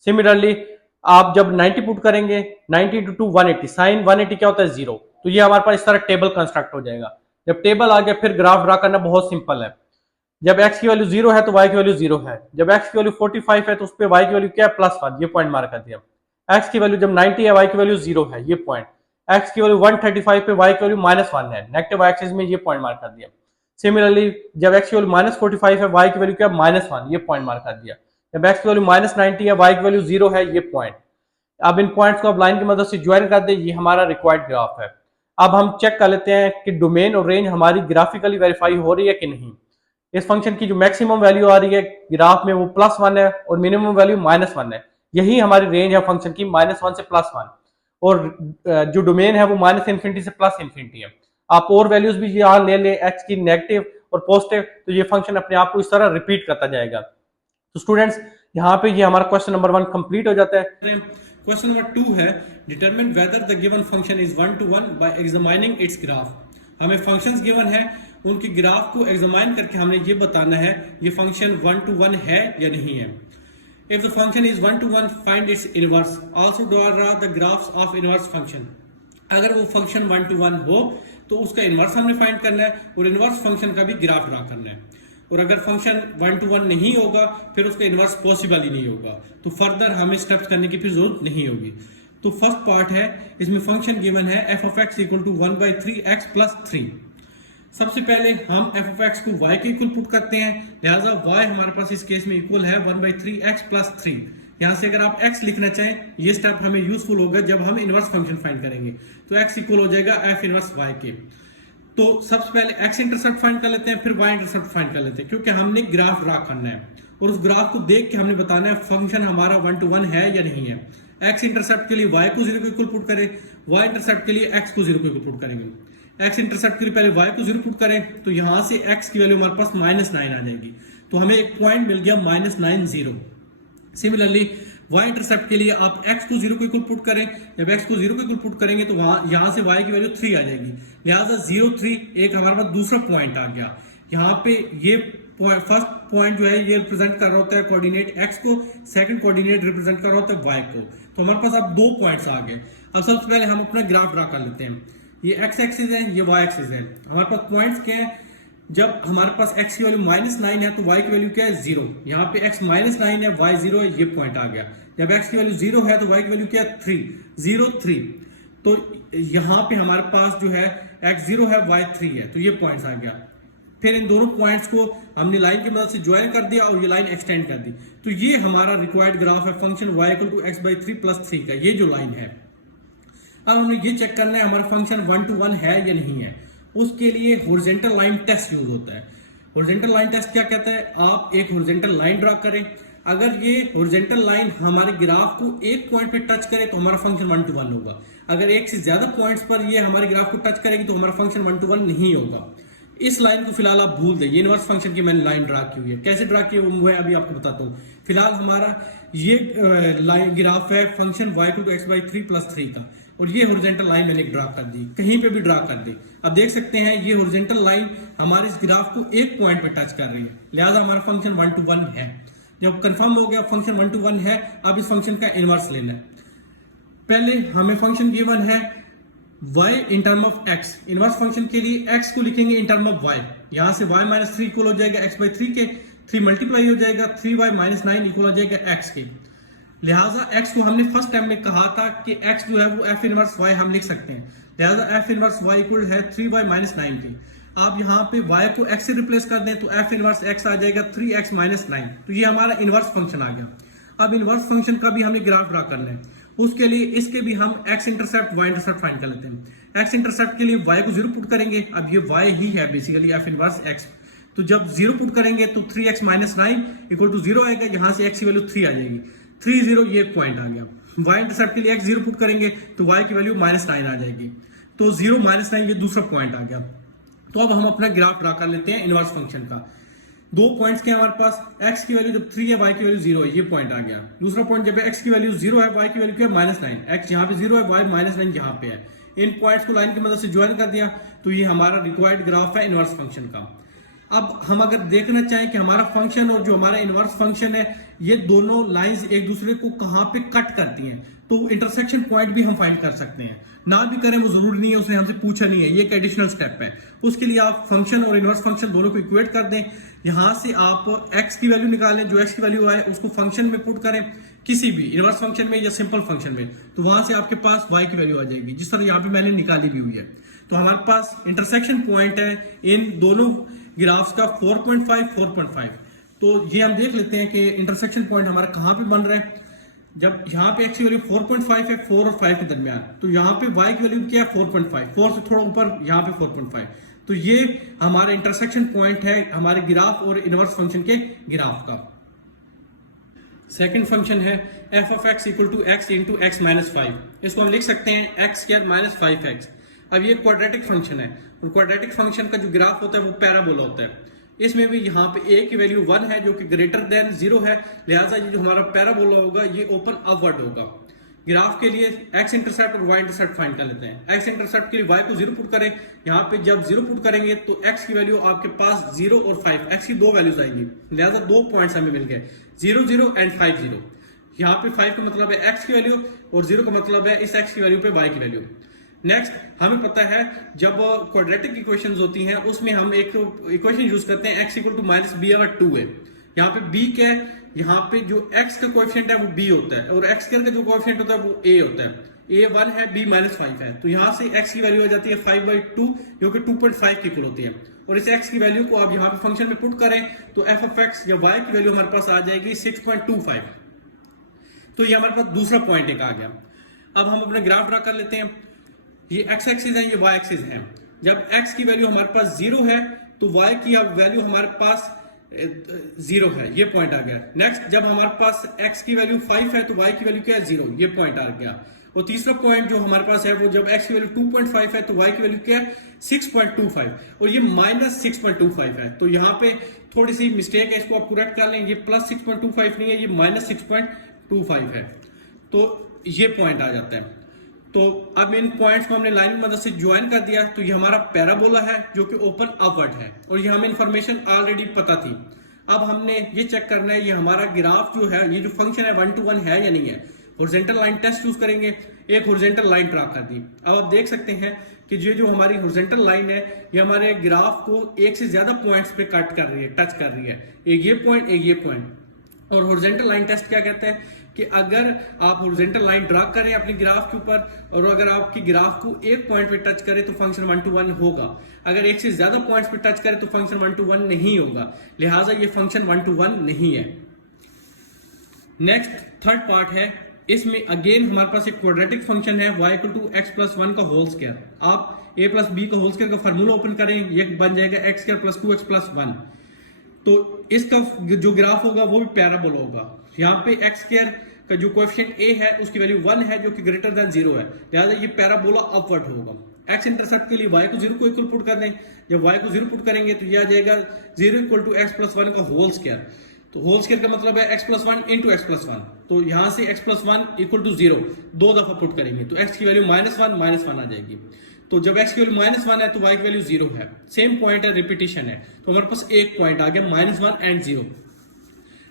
सिमिलरली आप जब 90 पुट करेंगे, 90 इंटू 2 180, साइन 180 क्या होता है, 0। तो ये हमारे पास इस तरह टेबल कंस्ट्रक्ट हो जाएगा। जब टेबल आ गया फिर ग्राफ ड्रा करना बहुत सिंपल है। जब x की वैल्यू 0 है तो y की वैल्यू 0 है, जब x की वैल्यू 45 है तो उस पर y की वैल्यू क्या है, +1, ये पॉइंट मार्क कर दिया। x की वैल्यू जब 90 है, y की वैल्यू 0 है, ये पॉइंट। x की वैल्यू 135 पे y की वैल्यू -1 है, नेगेटिव एक्सिस में, ये पॉइंट मार्क कर दिया। सिमिलरली जब x की वैल्यू -45 है, y की वैल्यू क्या है, -1, ये पॉइंट मार्क कर दिया। जब x की वैल्यू -90 है, y की वैल्यू 0 है, ये पॉइंट। अब इन पॉइंट्स को आप लाइन की मदद से ज्वाइन कर दे, ये हमारा रिक्वायर्ड ग्राफ है। अब हम चेक कर लेते हैं कि डोमेन और रेंज हमारी ग्राफिकली वेरीफाई हो रही है कि नहीं। इस फंक्शन की जो मैक्सिमम वैल्यू आ रही है ग्राफ में वो +1 है और मिनिमम वैल्यू -1 है, यही हमारी रेंज है फंक्शन की, -1 से +1। और जो डोमेन है वो -इन्फिनिटी से +इन्फिनिटी है। आप और वैल्यूज भी यहाँ ले लें, एक्स की नेगेटिव और पॉजिटिव, तो ये फंक्शन अपने आप को इस तरह रिपीट करता जाएगा। तो स्टूडेंट्स यहाँ पे ये हमारा क्वेश्चन नंबर 1 कंप्लीट हो जाता है। क्वेश्चन नंबर 2 है, determine whether the given function is 1 to 1 bye examining it's graph. हमें फंक्शंस गिवन है, उनके ग्राफ को एग्जामाइन करके हमने ये बताना है ये फंक्शन 1 to 1 है या नहीं है। If the function is 1 to 1 find its inverse, also draw the graphs of inverse function. अगर वो फंक्शन 1 to 1 हो तो उसका इनवर्स हमने फाइंड करना है और इनवर्स फंक्शन का भी ग्राफ ड्रा करना है। और अगर फंक्शन 1 to 1 नहीं होगा फिर उसका इनवर्स पॉसिबल ही नहीं होगा, तो फर्दर हमें स्टेप्स करने की फिर जरूरत नहीं होगी। तो फर्स्ट पार्ट है, इसमें फंक्शन गिवन है f of x equal to 1/3x plus 3। सबसे पहले हम f of x को y के इक्वल पुट करते हैं, लिहाजा y हमारे पास इस केस में इक्वल है 1/3x प्लस 3। यहाँ से अगर आप x लिखना चाहें ये स्टेप हमें यूजफुल होगा जब हम इनवर्स फंक्शन फाइंड करेंगे, तो x इक्वल हो जाएगा f इनवर्स y के। तो सबसे पहले x इंटरसेप्ट फाइंड कर लेते हैं, फिर y इंटरसेप्ट फाइंड कर लेते हैं, क्योंकि हमने ग्राफ ड्रा करना है और उस ग्राफ को देख के हमने बताना है फंक्शन हमारा 1 to 1 है या नहीं है। x इंटरसेप्ट के लिए y को 0 के इक्वल पुट करें, y इंटरसेप्ट के लिए x को 0 के इक्वल पुट करेंगे। x इंटरसेप्ट के लिए पहले y को 0 पुट करें तो यहां से x की वैल्यू हमारे पास -9 आ जाएगी, तो हमें एक पॉइंट मिल गया -9 0। सिमिलरली y इंटरसेप्ट के लिए आप x को 0 के इक्वल पुट करें, जब x को 0 के इक्वल पुट करेंगे तो वहां यहां से y की वैल्यू 3 आ जाएगी, लिहाजा 0 3 एक हमारे पास दूसरा पॉइंट आ गया। यहाँ पे ये फर्स्ट पॉइंट जो है ये रिप्रेजेंट कर रहा होता है कोऑर्डिनेट x को, सेकंड कोऑर्डिनेट रिप्रेजेंट कर रहा होता है y को, तो हमारे पास अब 2 पॉइंट्स आ गए। अब सबसे पहले हम अपना ग्राफ ड्रा कर लेते हैं, ये x एक्सिस है ये y एक्सिस है। हमारे पास पॉइंट्स क्या है, जब हमारे पास x की वैल्यू -9 है तो y की वैल्यू क्या है 0, यहाँ पे x -9 है y 0 है, ये पॉइंट आ गया। जब x की वैल्यू 0 है तो y की वैल्यू क्या है 3 0 3, तो यहाँ पे हमारे पास जो है x 0 है y 3 है, तो ये पॉइंट्स आ गया। फिर इन दोनों पॉइंट्स को हमने लाइन की मदद से ज्वाइन कर दिया और ये लाइन एक्सटेंड कर दी, तो ये हमारा रिक्वायर्ड ग्राफ है function y equal to x/3 plus 3 का, ये जो लाइन है। अब हमें ये चेक करना है हमारा फंक्शन 1 to 1 है या नहीं है। उसके लिए हॉरिजॉन्टल लाइन टेस्ट यूज होता है। हॉरिजॉन्टल लाइन टेस्ट क्या कहता है, आप एक हॉरिजॉन्टल लाइन ड्रा करें, अगर ये हॉरिजॉन्टल लाइन हमारे ग्राफ को एक पॉइंट पे टच करे तो हमारा फंक्शन 1 to 1 होगा। अगर एक से ज्यादा पॉइंट्स पर ये हमारे ग्राफ को टच करेगी तो हमारा फंक्शन 1 to 1 नहीं होगा। इस लाइन को फिलहाल आप भूल दें, ये इनवर्स फंक्शन की मैंने लाइन ड्रा की हुई है, कैसे ड्रा की है वो मैं अभी आपको बताता हूँ। फिलहाल हमारा ये लाइन ग्राफ है function y equal to x/3 plus 3 का, और ये हॉरिजॉन्टल लाइन मैंने ड्रा कर दी, कहीं पे भी ड्रा कर दी। अब देख सकते हैं ये हॉरिजॉन्टल लाइन हमारे इस ग्राफ को एक पॉइंट पे टच कर रही है, लिहाजा हमारा फंक्शन 1 to 1 है। जब कंफर्म हो गया फंक्शन 1 to 1 है, अब इस फंक्शन का इनवर्स लेना है। पहले हमें फंक्शन गिवन है y in term of x, inverse function के लिए x को लिखेंगे इन टर्म ऑफ y, यहां से y -3 इक्वल हो जाएगा x/3 के, 3 मल्टीप्लाई हो जाएगा 3y -9 इक्वल हो जाएगा x के। लिहाजा x को हमने फर्स्ट टाइम में कहा था कि x जो है वो f इनवर्स y हम लिख सकते हैं, लिहाजा f इनवर्स y इक्वल है 3y -9 के। आप यहाँ पे y को x से रिप्लेस कर दें तो f इनवर्स x आ जाएगा 3x -9, तो ये हमारा इनवर्स फंक्शन आ गया। अब इनवर्स फंक्शन का भी हमें ग्राफ ड्रा करना है, उसके लिए इसके भी हम x intercept y intercept find कर लेते हैं। x इंटरसेप्ट के लिए y को 0 पुट करेंगे, अब ये y ही है बेसिकली f इनवर्स x, तो जब 0 पुट करेंगे तो 3x -9 इक्वल टू 0 आएगा, यहाँ से x की वैल्यू 3 आ जाएगी, 3 0 ये पॉइंट आ गया। y इंटरसेप्ट के लिए x 0 पुट करेंगे तो y की वैल्यू -9 आ जाएगी, तो 0 -9 ये दूसरा पॉइंट आ गया। तो अब हम अपना ग्राफ ड्रा कर लेते हैं इनवर्स फंक्शन का। 2 पॉइंट्स के हमारे पास, x की वैल्यू जब 3 है y की वैल्यू 0 है, ये पॉइंट आ गया। दूसरा पॉइंट जब x की वैल्यू 0 है y की वैल्यू क्या है -9, x यहाँ पे 0 है y -9 यहाँ पे है। इन पॉइंट्स को लाइन की मदद से ज्वाइन कर दिया तो ये हमारा रिक्वायर्ड ग्राफ है इनवर्स फंक्शन का। अब हम अगर देखना चाहें कि हमारा फंक्शन और जो हमारा इनवर्स फंक्शन है ये दोनों लाइंस एक दूसरे को कहाँ पे कट करती हैं, तो इंटरसेक्शन पॉइंट भी हम फाइंड कर सकते हैं। ना भी करें वो जरूरी नहीं है, उसने हमसे पूछा नहीं है, ये एक एडिशनल स्टेप है। उसके लिए आप फंक्शन और इनवर्स फंक्शन दोनों को इक्वेट कर दें, यहां से आप x की वैल्यू निकालें, जो x की वैल्यू आए उसको फंक्शन में पुट करें, किसी भी इनवर्स फंक्शन में या सिंपल फंक्शन में, तो वहां से आपके पास y की वैल्यू आ जाएगी, जिस तरह यहाँ पे मैंने निकाली भी हुई है। तो हमारे पास इंटरसेक्शन पॉइंट है इन दोनों ग्राफ्स का 4.5 4.5। तो ये हम देख लेते हैं कि इंटरसेक्शन पॉइंट हमारा कहाँ पे बन रहा है। जब यहाँ पे x की वैल्यू 4.5 है 4 और 5 के दरमियान, तो यहाँ पे y की वैल्यू क्या है 4.5, 4 से थोड़ा ऊपर यहाँ पे 4.5, तो ये हमारा इंटरसेक्शन पॉइंट है हमारे ग्राफ और इनवर्स फंक्शन के ग्राफ का। सेकंड फंक्शन है f of x equal to x into x minus 5, इसको हम लिख सकते हैं x स्क्वायर माइनस 5x। अब ये क्वाड्रेटिक फंक्शन है और क्वाड्रेटिक फंक्शन का जो ग्राफ होता है वो पैराबोला होता है। इसमें भी यहाँ पे a की वैल्यू 1 है जो कि ग्रेटर देन 0 है, लिहाजा ये जो हमारा पैराबोला होगा ये ओपन अपवर्ड होगा। ग्राफ के लिए एक्स इंटरसेप्ट और वाई इंटरसेप्ट फाइंड कर लेते हैं। एक्स इंटरसेप्ट के लिए वाई को 0 पुट करें, यहाँ पे जब 0 पुट करेंगे तो एक्स की वैल्यू आपके पास 0 और 5, एक्स की 2 वैल्यूज आएंगी, लिहाजा 2 पॉइंट्स हमें मिल गए, 0 0 एंड 5 0। यहाँ पे 5 का मतलब है एक्स की वैल्यू और 0 का मतलब है इस एक्स की वैल्यू पे वाई की वैल्यू। नेक्स्ट, हमें पता है जब क्वाड्रेटिक इक्वेशंस होती हैं उसमें हम एक इक्वेशन यूज करते हैं x equal to minus b अगर 2 है। यहाँ पे b क्या है, यहाँ पे जो x का कोएफिशिएंट है वो b होता है और x स्क्वायर का जो कोएफिशिएंट होता है वो a होता है। a 1 है, b माइनस 5 है, तो यहाँ से x की वैल्यू हो जाती है 5/2 जो कि 2.5 के इक्वल होती है। और इस x की वैल्यू को आप यहाँ पे फंक्शन में पुट करें तो f ऑफ x या y की वैल्यू हमारे पास आ जाएगी 6.25। तो ये हमारे पास दूसरा पॉइंट एक आ गया। अब हम अपना ग्राफ ड्रा कर लेते हैं। ये x एक्सिस है, ये y एक्सिस है। जब x की वैल्यू हमारे पास 0 है तो y की वैल्यू हमारे पास 0 है, ये पॉइंट आ गया। नेक्स्ट, जब हमारे पास x की वैल्यू 5 है तो y की वैल्यू क्या है 0, ये पॉइंट आ गया। और तीसरा पॉइंट जो हमारे पास है वो जब x की वैल्यू 2.5 है तो y की वैल्यू क्या है 6.25 और ये माइनस 6.25 है। तो यहाँ पे थोड़ी सी मिस्टेक है, इसको आप करेक्ट कर लें, ये प्लस 6.25 नहीं है, ये माइनस 6.25 है। तो ये पॉइंट आ जाता है। तो अब इन पॉइंट्स को हमने लाइन की मदद से ज्वाइन कर दिया, तो ये हमारा पैराबोला है जो कि ओपन अपवर्ड है और ये हमें इंफॉर्मेशन ऑलरेडी पता थी। अब हमने ये चेक करना है ये हमारा ग्राफ जो है, ये जो फंक्शन है 1 to 1 है या नहीं है। हॉरिजॉन्टल लाइन टेस्ट यूज करेंगे, एक हॉरिजॉन्टल लाइन ड्रा कर दी। अब आप देख सकते हैं कि ये जो हमारी हॉरिजॉन्टल लाइन है ये हमारे ग्राफ को एक से ज्यादा पॉइंट्स पे कट कर रही है, टच कर रही है, एक ये पॉइंट, एक ये पॉइंट। और हॉरिजॉन्टल लाइन टेस्ट क्या कहता है कि अगर आप हॉरिजॉन्टल लाइन ड्रा करें अपने ग्राफ के ऊपर और अगर आपकी ग्राफ को एक पॉइंट पे टच करे तो फंक्शन 1 to 1 होगा, अगर एक से ज्यादा पॉइंट्स पे टच करे तो फंक्शन 1 to 1 नहीं होगा, लिहाजा ये फंक्शन 1 to 1 नहीं है। नेक्स्ट, थर्ड पार्ट है, इसमें अगेन हमारे पास एक क्वाड्रेटिक फंक्शन है y equal to x plus 1 का होल स्क्वायर। आप a प्लस बी का होल स्क्वायर का फार्मूला ओपन करें, ये बन जाएगा x square plus 2x plus 1। तो इसका जो ग्राफ होगा वो भी पैराबोला होगा। यहाँ पे x स्क्वायर का जो कोएफिशिएंट a है उसकी वैल्यू 1 है जो कि ग्रेटर देन 0 है, लिहाजा ये पैराबोला अपवर्ड होगा। x इंटरसेप्ट के लिए y को 0 को इक्वल पुट कर दें, जब y को 0 पुट करेंगे तो ये आ जाएगा 0 इक्वल टू x प्लस 1 का होल स्क्वायर। तो होल स्क्वायर का मतलब है x plus 1 into x plus 1, तो यहाँ से x प्लस 1 इक्वल टू 0 दो दफा पुट करेंगे तो x की वैल्यू -1 आ जाएगी। तो जब x की वैल्यू -1 है तो y की वैल्यू 0 है, सेम पॉइंट है, रिपीटिशन है, तो हमारे पास एक पॉइंट आ गया -1 एंड 0।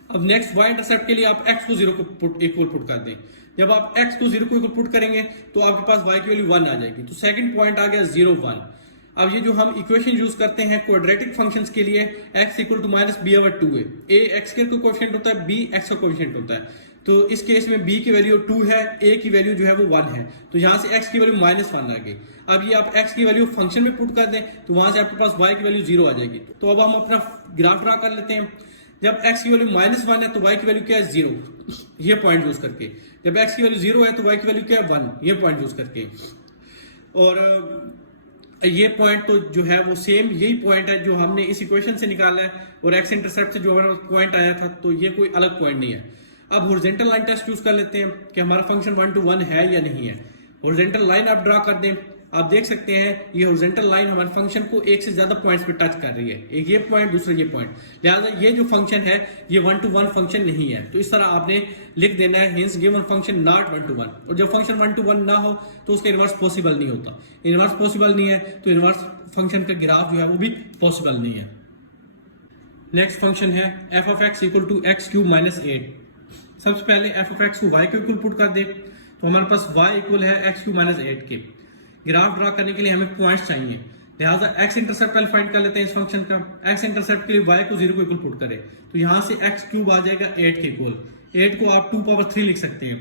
अब नेक्स्ट y इंटरसेप्ट के लिए आप x को 0 को इक्वल पुट कर दें, जब आप x को 0 को इक्वल पुट करेंगे तो आपके पास y की वैल्यू 1 आ जाएगी, तो सेकंड पॉइंट आ गया 0 1। अब ये जो हम इक्वेशन यूज करते हैं क्वाड्रेटिक फंक्शंस के लिए x equal to minus b over 2 है, a x का कोएफिशिएंट होता है, b x का कोएफिशिएंट होता है, तो इस केस में b की वैल्यू 2 है, a की वैल्यू जो है वो 1 है, तो यहाँ से x की वैल्यू -1 आ गई। अब ये आप x की वैल्यू फंक्शन में पुट कर दें तो वहां से आपके पास y की वैल्यू 0 आ जाएगी। तो अब हम अपना ग्राफ ड्रा कर लेते हैं। जब x की वैल्यू -1 है तो y की वैल्यू क्या है 0, ये पॉइंट यूज करके। जब x की वैल्यू 0 है तो y की वैल्यू क्या है 1, ये पॉइंट यूज करके। और ये पॉइंट तो जो है वो सेम यही पॉइंट है जो हमने इस इक्वेशन से निकाला है और x इंटरसेप्ट से जो हमारा पॉइंट आया था, तो ये कोई अलग पॉइंट नहीं है। अब हॉरिजॉन्टल लाइन टेस्ट यूज कर लेते हैं कि हमारा फंक्शन 1 to 1 है या नहीं है। हॉरिजॉन्टल लाइन आप ड्रा कर दें, आप देख सकते हैं ये हॉरिजॉन्टल लाइन हमारे फंक्शन को एक से ज्यादा पॉइंट्स पे टच कर रही है, एक ये पॉइंट, दूसरा ये पॉइंट, लिहाजा ये जो फंक्शन है ये 1 to 1 फंक्शन नहीं है। तो इस तरह आपने लिख देना है, hints given function not 1 to 1। और जब फंक्शन 1 to 1 ना हो तो उसका इनवर्स पॉसिबल नहीं होता, इनवर्स पॉसिबल नहीं है तो इनवर्स फंक्शन का ग्राफ जो है वो भी पॉसिबल नहीं है। नेक्स्ट फंक्शन है f of x equal to x cube minus 8। सबसे पहले f ऑफ x को y के इक्वल पुट कर दे, तो हमारे पास y इक्वल है x क्यूब माइनस 8 के। ग्राफ ड्रा करने के लिए हमें पॉइंट्स चाहिए, लिहाजा x इंटरसेप्ट पहले फाइंड कर लेते हैं इस फंक्शन का। x इंटरसेप्ट के लिए y को 0 को इक्वल पुट करें तो यहाँ से x क्यूब आ जाएगा 8 के इक्वल। 8 को आप 2 पावर 3 लिख सकते हैं,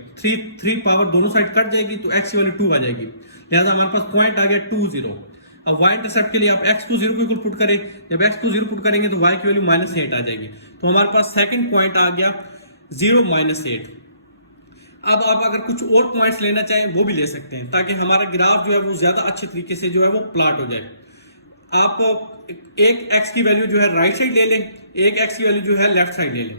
3 पावर दोनों साइड कट जाएगी तो x की वैल्यू 2 आ जाएगी, लिहाजा हमारे पास पॉइंट आ गया 2 0। अब y इंटरसेप्ट के लिए आप x को 0 को इक्वल पुट करें, जब x को 0 पुट करेंगे तो y की वैल्यू -8 आ जाएगी, तो हमारे पास सेकंड पॉइंट आ गया 0 -8। अब आप अगर कुछ और पॉइंट्स लेना चाहें वो भी ले सकते हैं ताकि हमारा ग्राफ जो है वो ज्यादा अच्छे तरीके से जो है वो प्लॉट हो जाए। आप एक x की वैल्यू जो है राइट साइड ले लें, एक x की वैल्यू जो है लेफ्ट साइड ले लें।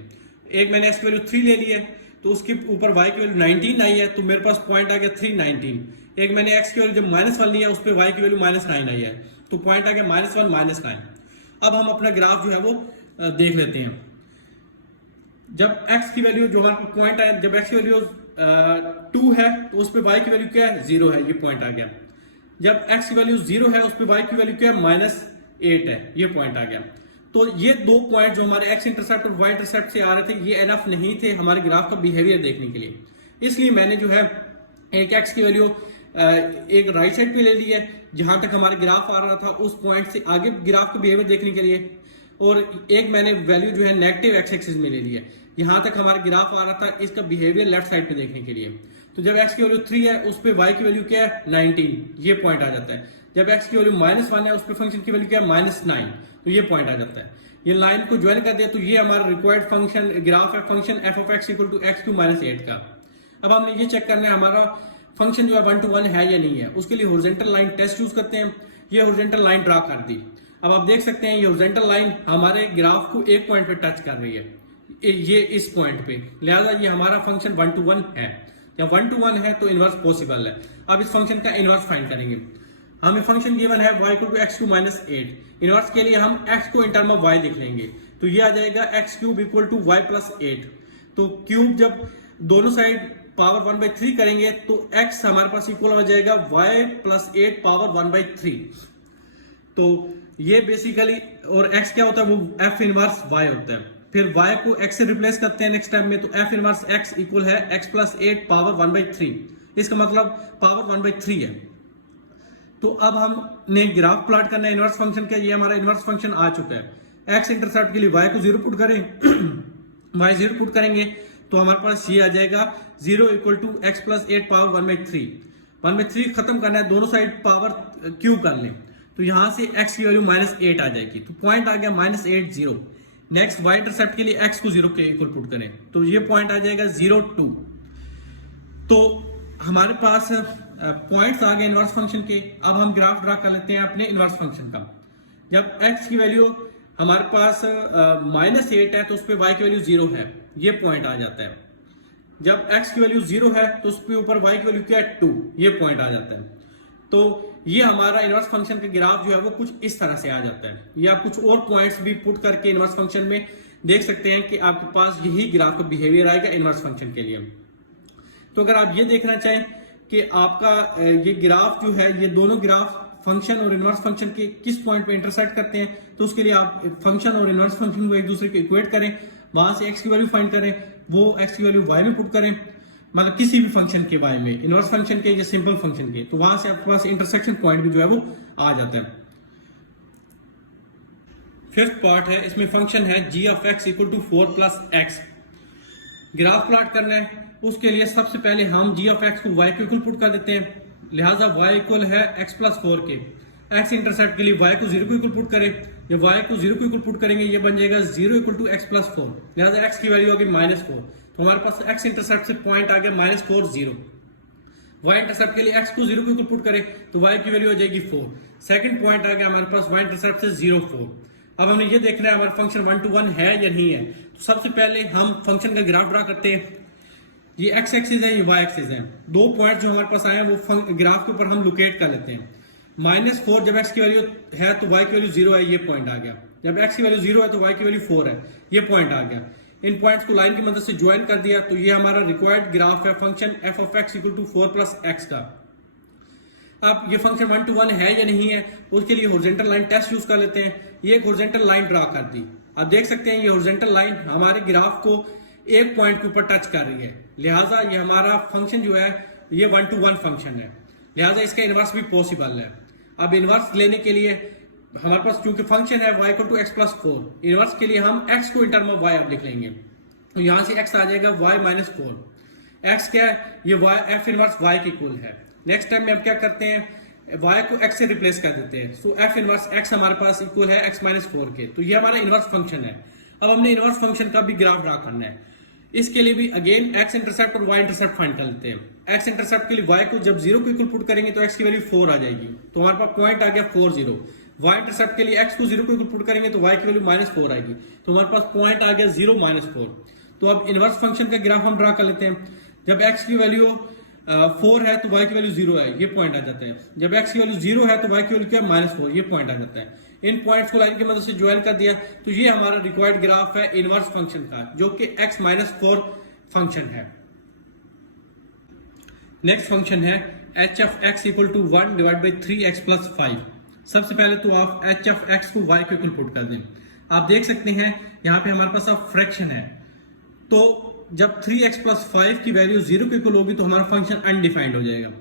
एक मैंने x की वैल्यू 3 ले ली है तो उसके ऊपर y की वैल्यू 19 आई है, तो मेरे पास पॉइंट आ गया 319। एक मैंने x की वैल्यू जब -1 लिया उस पर y की वैल्यू -9 आई है, तो पॉइंट आ गया -1 -9। अब हम अपना ग्राफ जो है वो देख लेते हैं। जब x की वैल्यू जो हमारे पॉइंट आया, जब x की वैल्यू 2 है तो उस पे y की वैल्यू क्या है 0 है, ये पॉइंट आ गया। जब x की वैल्यू 0 है उस पे y की वैल्यू क्या है -8 है, ये पॉइंट आ गया। तो ये दो पॉइंट जो हमारे x इंटरसेप्ट और y इंटरसेप्ट से आ रहे थे ये एनफ नहीं थे हमारे ग्राफ का बिहेवियर देखने के लिए, इसलिए मैंने जो है एक x की वैल्यू एक राइट साइड पे ले ली है जहां तक हमारे ग्राफ आ रहा था उस पॉइंट से आगे ग्राफ का बिहेवियर देखने के लिए, और एक मैंने वैल्यू जो है नेगेटिव एक्स एक्सिस में ले ली है यहां तक हमारा ग्राफ आ रहा था इसका बिहेवियर लेफ्ट साइड पे देखने के लिए। तो जब x की वैल्यू 3 है उस पे y की वैल्यू क्या है 19, ये पॉइंट आ जाता है। जब x की वैल्यू -1 है उस पे फंक्शन की वैल्यू क्या है -9, तो ये पॉइंट आ जाता है। ये लाइन को ज्वाइन कर दिया तो ये हमारा रिक्वायर्ड फंक्शन ग्राफ है function f of x equal to x³ -8 का। अब हमने ये चेक करना है हमारा फंक्शन जो है 1 to 1 है या नहीं है, उसके लिए हॉरिजॉन्टल लाइन टेस्ट यूज करते हैं। ये हॉरिजॉन्टल लाइन ड्रा कर दी। अब आप देख सकते हैं ये हॉरिजॉन्टल लाइन हमारे ग्राफ को एक पॉइंट पे टच कर रही है, ये इस पॉइंट पे, लिहाजा ये हमारा फंक्शन 1 to 1 है। या 1 to 1 है तो इनवर्स पॉसिबल है। अब इस फंक्शन का इनवर्स फाइंड करेंगे। हमें फंक्शन गिवन है y equal to x³ -8। Inverse के लिए हम x को इन टर्म ऑफ y लिख लेंगे, तो ये आ जाएगा x³ इक्वल टू y + 8। तो क्यूब जब दोनों साइड पावर 1/3 करेंगे तो x हमारे पास इक्वल हो जाएगा y + 8 पावर 1/3। तो ये बेसिकली, और x क्या होता है वो f इनवर्स y होता है। फिर y को x से रिप्लेस करते हैं नेक्स्ट टाइम में, तो f इनवर्स x इक्वल है x + 8 पावर 1/3। इसका मतलब पावर 1/3 है। तो अब हमने ग्राफ प्लॉट करना है इनवर्स फंक्शन का। ये हमारा इनवर्स फंक्शन आ चुका है। x इंटरसेप्ट के लिए y को 0 पुट करें y 0 पुट करेंगे तो हमारे पास ये आ जाएगा 0 इक्वल टू x + 8 पावर 1/3। 1/3 खत्म करना है, दोनों साइड पावर क्यूब कर लें, तो यहां से x की वैल्यू -8 आ जाएगी। तो पॉइंट आ गया -8 0। नेक्स्ट y इंटरसेप्ट के लिए x को 0 के इक्वल पुट करें तो ये पॉइंट आ जाएगा 0 2। तो हमारे पास पॉइंट्स आ गए इनवर्स फंक्शन के। अब हम ग्राफ ड्रा कर लेते हैं अपने इनवर्स फंक्शन का। जब x की वैल्यू हमारे पास -8 है तो उस पर y की वैल्यू 0 है, ये पॉइंट आ जाता है। जब x की वैल्यू 0 है तो उस पे ऊपर y की वैल्यू क्या है 2, ये पॉइंट आ जाता है। तो ये हमारा इनवर्स फंक्शन का ग्राफ जो है वो कुछ इस तरह से आ जाता है। या कुछ और पॉइंट्स भी पुट करके इनवर्स फंक्शन में देख सकते हैं कि आपके पास यही ग्राफ का बिहेवियर आएगा इनवर्स फंक्शन के लिए। तो अगर आप ये देखना चाहें कि आपका ये ग्राफ जो है, ये दोनों ग्राफ फंक्शन और इनवर्स फंक्शन के किस पॉइंट पे इंटरसेक्ट करते हैं, तो उसके लिए आप फंक्शन और इनवर्स फंक्शन को एक दूसरे को इक्वेट करें, वहां से x की वैल्यू फाइंड करें, वो x की वैल्यू y में पुट करें, मतलब किसी भी फंक्शन के y में, इनवर्स फंक्शन के या सिंपल फंक्शन के, तो वहां से आपके पास इंटरसेक्शन पॉइंट भी जो है वो आ जाता है। फिफ्थ पार्ट है, इसमें फंक्शन है g of x equal to 4 + x। Graph plot करना है, उसके लिए सबसे पहले हम g of x को y के इक्वल पुट कर देते हैं, लिहाजा y इक्वल है x + 4 के। x इंटरसेप्ट के लिए y को 0 को इक्वल पुट करें, जब y को 0 को इक्वल पुट करेंगे ये बन जाएगा 0 इक्वल टू x + 4, लिहाजा x की वैल्यू आ गई -4। तो हमारे पास x इंटरसेप्ट से पॉइंट आ गया -4 0। y इंटरसेप्ट के लिए x को 0 को इक्वल पुट करें तो y की वैल्यू हो जाएगी 4। सेकंड पॉइंट आ गया हमारे पास y इंटरसेप्ट से 0 4। अब हमें ये देखना है हमारा फंक्शन 1 to 1 है या नहीं है। तो सबसे पहले हम फंक्शन का ग्राफ ड्रा करते हैं। ये x एक्सिस है, ये y एक्सिस है। दो पॉइंट जो हमारे पास आए हैं वो ग्राफ के ऊपर हम लोकेट कर लेते हैं। -4 जब x की वैल्यू है तो y की वैल्यू 0 है, ये पॉइंट आ गया। जब x की वैल्यू 0 है तो y की वैल्यू 4 है, ये पॉइंट आ गया। इन पॉइंट्स को लाइन की मदद से ज्वाइन कर दिया तो ये हमारा रिक्वायर्ड ग्राफ है function f of x equal to 4 + x का। अब ये फंक्शन 1 to 1 है या नहीं है, उसके लिए हॉरिजॉन्टल लाइन टेस्ट यूज कर लेते हैं। ये एक हॉरिजॉन्टल लाइन ड्रा कर दी। अब देख सकते हैं ये हॉरिजॉन्टल लाइन हमारे ग्राफ को एक पॉइंट के ऊपर टच कर रही है, लिहाजा ये हमारा फंक्शन जो है ये 1 to 1 फंक्शन है, लिहाजा इसका इनवर्स भी पॉसिबल है। अब इनवर्स लेने के लिए हमारे पास चूंकि फंक्शन है y = x + 4, इनवर्स के लिए हम x को इन टर्म ऑफ y अब लिख लेंगे, तो यहां से x आ जाएगा y - 4। x क्या है, ये y f इनवर्स y के इक्वल है। नेक्स्ट टाइम में हम क्या करते हैं, y को x से रिप्लेस कर देते हैं, सो f इनवर्स x हमारे पास इक्वल है x - 4 के। तो ये हमारा इनवर्स फंक्शन है। अब हमने इनवर्स फंक्शन का भी ग्राफ ड्रा करना है। इसके लिए भी अगेन x इंटरसेप्ट और y इंटरसेप्ट फाइंड कर लेते हैं। x इंटरसेप्ट के लिए y को जब 0 को इक्वल पुट करेंगे तो x की वैल्यू 4 आ जाएगी, तो हमारे पास पॉइंट आ गया 4 0। y इंटरसेप्ट के लिए x को 0 को इक्वल पुट करेंगे तो y की वैल्यू -4 आएगी, तो हमारे पास पॉइंट आ गया 0 -4। तो अब इनवर्स फंक्शन का ग्राफ हम ड्रा कर लेते हैं। जब x की वैल्यू 4 है तो y की वैल्यू 0 है, ये पॉइंट आ जाता है। जब x की वैल्यू 0 है तो y की वैल्यू क्या है -4, ये पॉइंट आ जाता है। इन पॉइंट्स को लाइन की मदद से ज्वाइन कर दिया तो ये हमारा रिक्वायर्ड ग्राफ है इनवर्स फंक्शन का, जो कि x - 4 फंक्शन है। नेक्स्ट फंक्शन है h of x equal to 1 divide by 3x plus 5। सबसे पहले तो आप एच ऑफ एक्स को y के इक्वल पुट कर दें। आप देख सकते हैं यहाँ पे हमारे पास अब फ्रैक्शन है, तो जब 3x प्लस 5 की वैल्यू 0 के इक्वल होगी तो हमारा फंक्शन अनडिफाइंड हो जाएगा।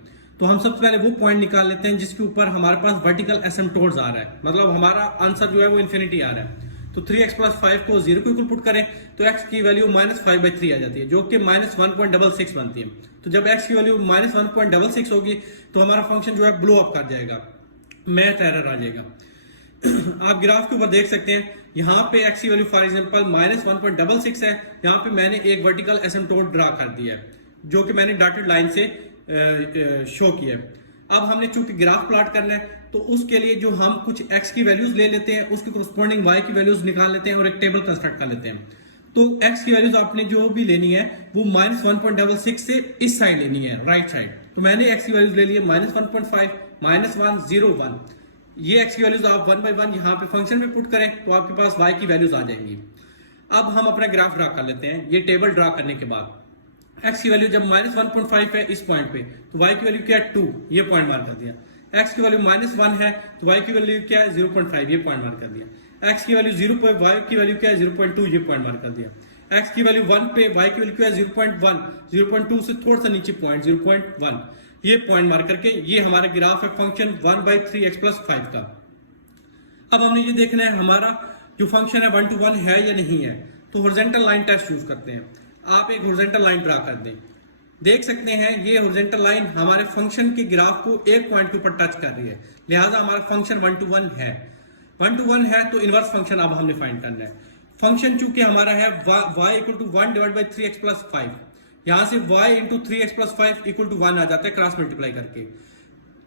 तो हम सबसे पहले वो पॉइंट निकाल लेते हैं जिसके ऊपर हमारे पास वर्टिकल एसिम्पटोट्स आ रहा है, मतलब हमारा आंसर जो है वो इन्फिनिटी आ रहा है। तो 3x प्लस 5 को 0 के इक्वल पुट करें तो x की वैल्यू -5/3 आ जाती है, जो कि -1.66 बनती है। तो जब x की वैल्यू -1.66 होगी तो हमारा फंक्शन जो है ब्लो अप कर जाएगा, मैथ एरर आ जाएगा। आप ग्राफ के ऊपर देख सकते हैं, यहाँ पे x की वैल्यू फॉर एग्जांपल -1.66 है, यहाँ पे मैंने एक वर्टिकल एसिम्पटोट ड्रा कर दिया है जो कि मैंने डॉटेड लाइन से शो किया है। अब हमने चूंकि ग्राफ प्लॉट करना है तो उसके लिए जो हम कुछ x की वैल्यूज ले लेते हैं, उसके कोरस्पोंडिंग y की वैल्यूज निकाल लेते हैं और एक टेबल कंस्ट्रक्ट कर लेते हैं। तो x की वैल्यूज आपने जो भी लेनी है वो -1.66 से इस साइड लेनी है, राइट साइड। तो मैंने x की वैल्यूज ले ली है -1.5, -1, 0, 1। ये x की वैल्यूज आप 1 बाई 1 यहाँ पे फंक्शन में पुट करें तो आपके पास y की वैल्यूज आ जाएंगी। अब हम अपना ग्राफ ड्रा कर लेते हैं। ये टेबल ड्रा करने के बाद x की वैल्यू जब -1.5 है इस पॉइंट पे तो y की वैल्यू क्या है 2, ये पॉइंट मार्क कर दिया। x की वैल्यू -1 है तो y की वैल्यू क्या है 0.5, ये पॉइंट मार्क कर दिया। x की वैल्यू 0 पे y की वैल्यू क्या है 0.2, ये पॉइंट मार्क कर दिया। x की वैल्यू 1 पे y की वैल्यू क्या है 0.1, 0.2 से थोड़ा सा नीचे पॉइंट 0.1, ये पॉइंट मार्क करके ये हमारा ग्राफ है फंक्शन 1/3x प्लस 5 का। अब हमने ये देखना है हमारा जो फंक्शन है 1 to 1 है या नहीं है। तो हॉरिजॉन्टल लाइन टेस्ट यूज करते हैं। आप एक हॉरिजॉन्टल लाइन ड्रा कर दें। देख सकते हैं ये हॉरिजॉन्टल लाइन हमारे फंक्शन के ग्राफ को एक पॉइंट के ऊपर टच कर रही है, लिहाजा हमारा फंक्शन 1 to 1 है। 1 to 1 है तो इनवर्स फंक्शन अब हमने फाइंड करना है। फंक्शन चूंकि हमारा है y equal to 1 divide by 3x plus 5, यहां से y into 3x plus 5 equal to 1 आ जाता है क्रॉस मल्टीप्लाई करके,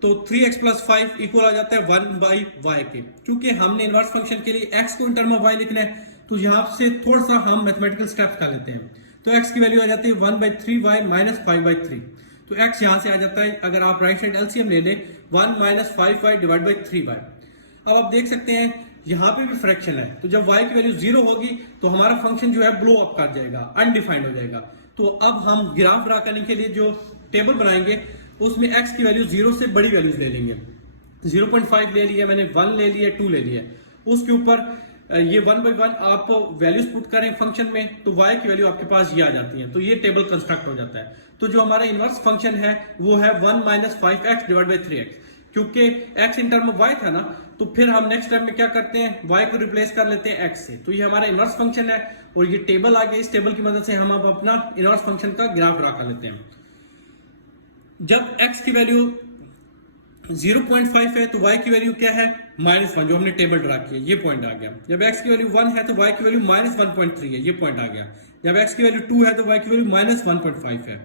तो 3x प्लस 5 इक्वल आ जाता है 1 बाई वाई के। चूंकि हमने इनवर्स फंक्शन के लिए x को इन टर्म ऑफ y लिखना है तो यहाँ से थोड़ा सा हम मैथमेटिकल स्टेप्स कर लेते हैं। तो x की वैल्यू आ जाती है 1/3y माइनस 5/3। तो x यहाँ से आ जाता है, अगर आप राइट साइड एलसीएम ले लें 1 minus 5y divide by 3y। अब आप देख सकते हैं यहाँ पे भी फ्रैक्शन है, तो जब y की वैल्यू 0 होगी तो हमारा फंक्शन जो है ब्लो अप कर जाएगा, अनडिफाइंड हो जाएगा। तो अब हम ग्राफ ड्रा करने के लिए जो टेबल बनाएंगे उसमें x की वैल्यू 0 से बड़ी वैल्यूज ले लेंगे। 0.5 ले लिया मैंने, 1 ले लिया, 2 ले लिया। उसके ऊपर ये 1 बाई 1 आप वैल्यूज पुट करें फंक्शन में तो y की वैल्यू आपके पास ये आ जाती है, तो ये टेबल कंस्ट्रक्ट हो जाता है। तो जो हमारा इनवर्स फंक्शन है वो है 1 minus 5x divide by 3x। क्योंकि x in term of y था ना, तो फिर हम नेक्स्ट स्टेप में क्या करते हैं, y को रिप्लेस कर लेते हैं x से। तो ये हमारा इनवर्स फंक्शन है और ये टेबल आ गया। इस टेबल की मदद से हम अब अपना इनवर्स फंक्शन का ग्राफ ड्रा कर लेते हैं। जब x की वैल्यू 0.5 है तो y की वैल्यू क्या है -1, जो हमने टेबल ड्रा किया, ये पॉइंट आ गया। जब x की वैल्यू 1 है तो y की वैल्यू -1.3 है, ये पॉइंट आ गया। जब x की वैल्यू 2 है तो y की वैल्यू -1.5 है।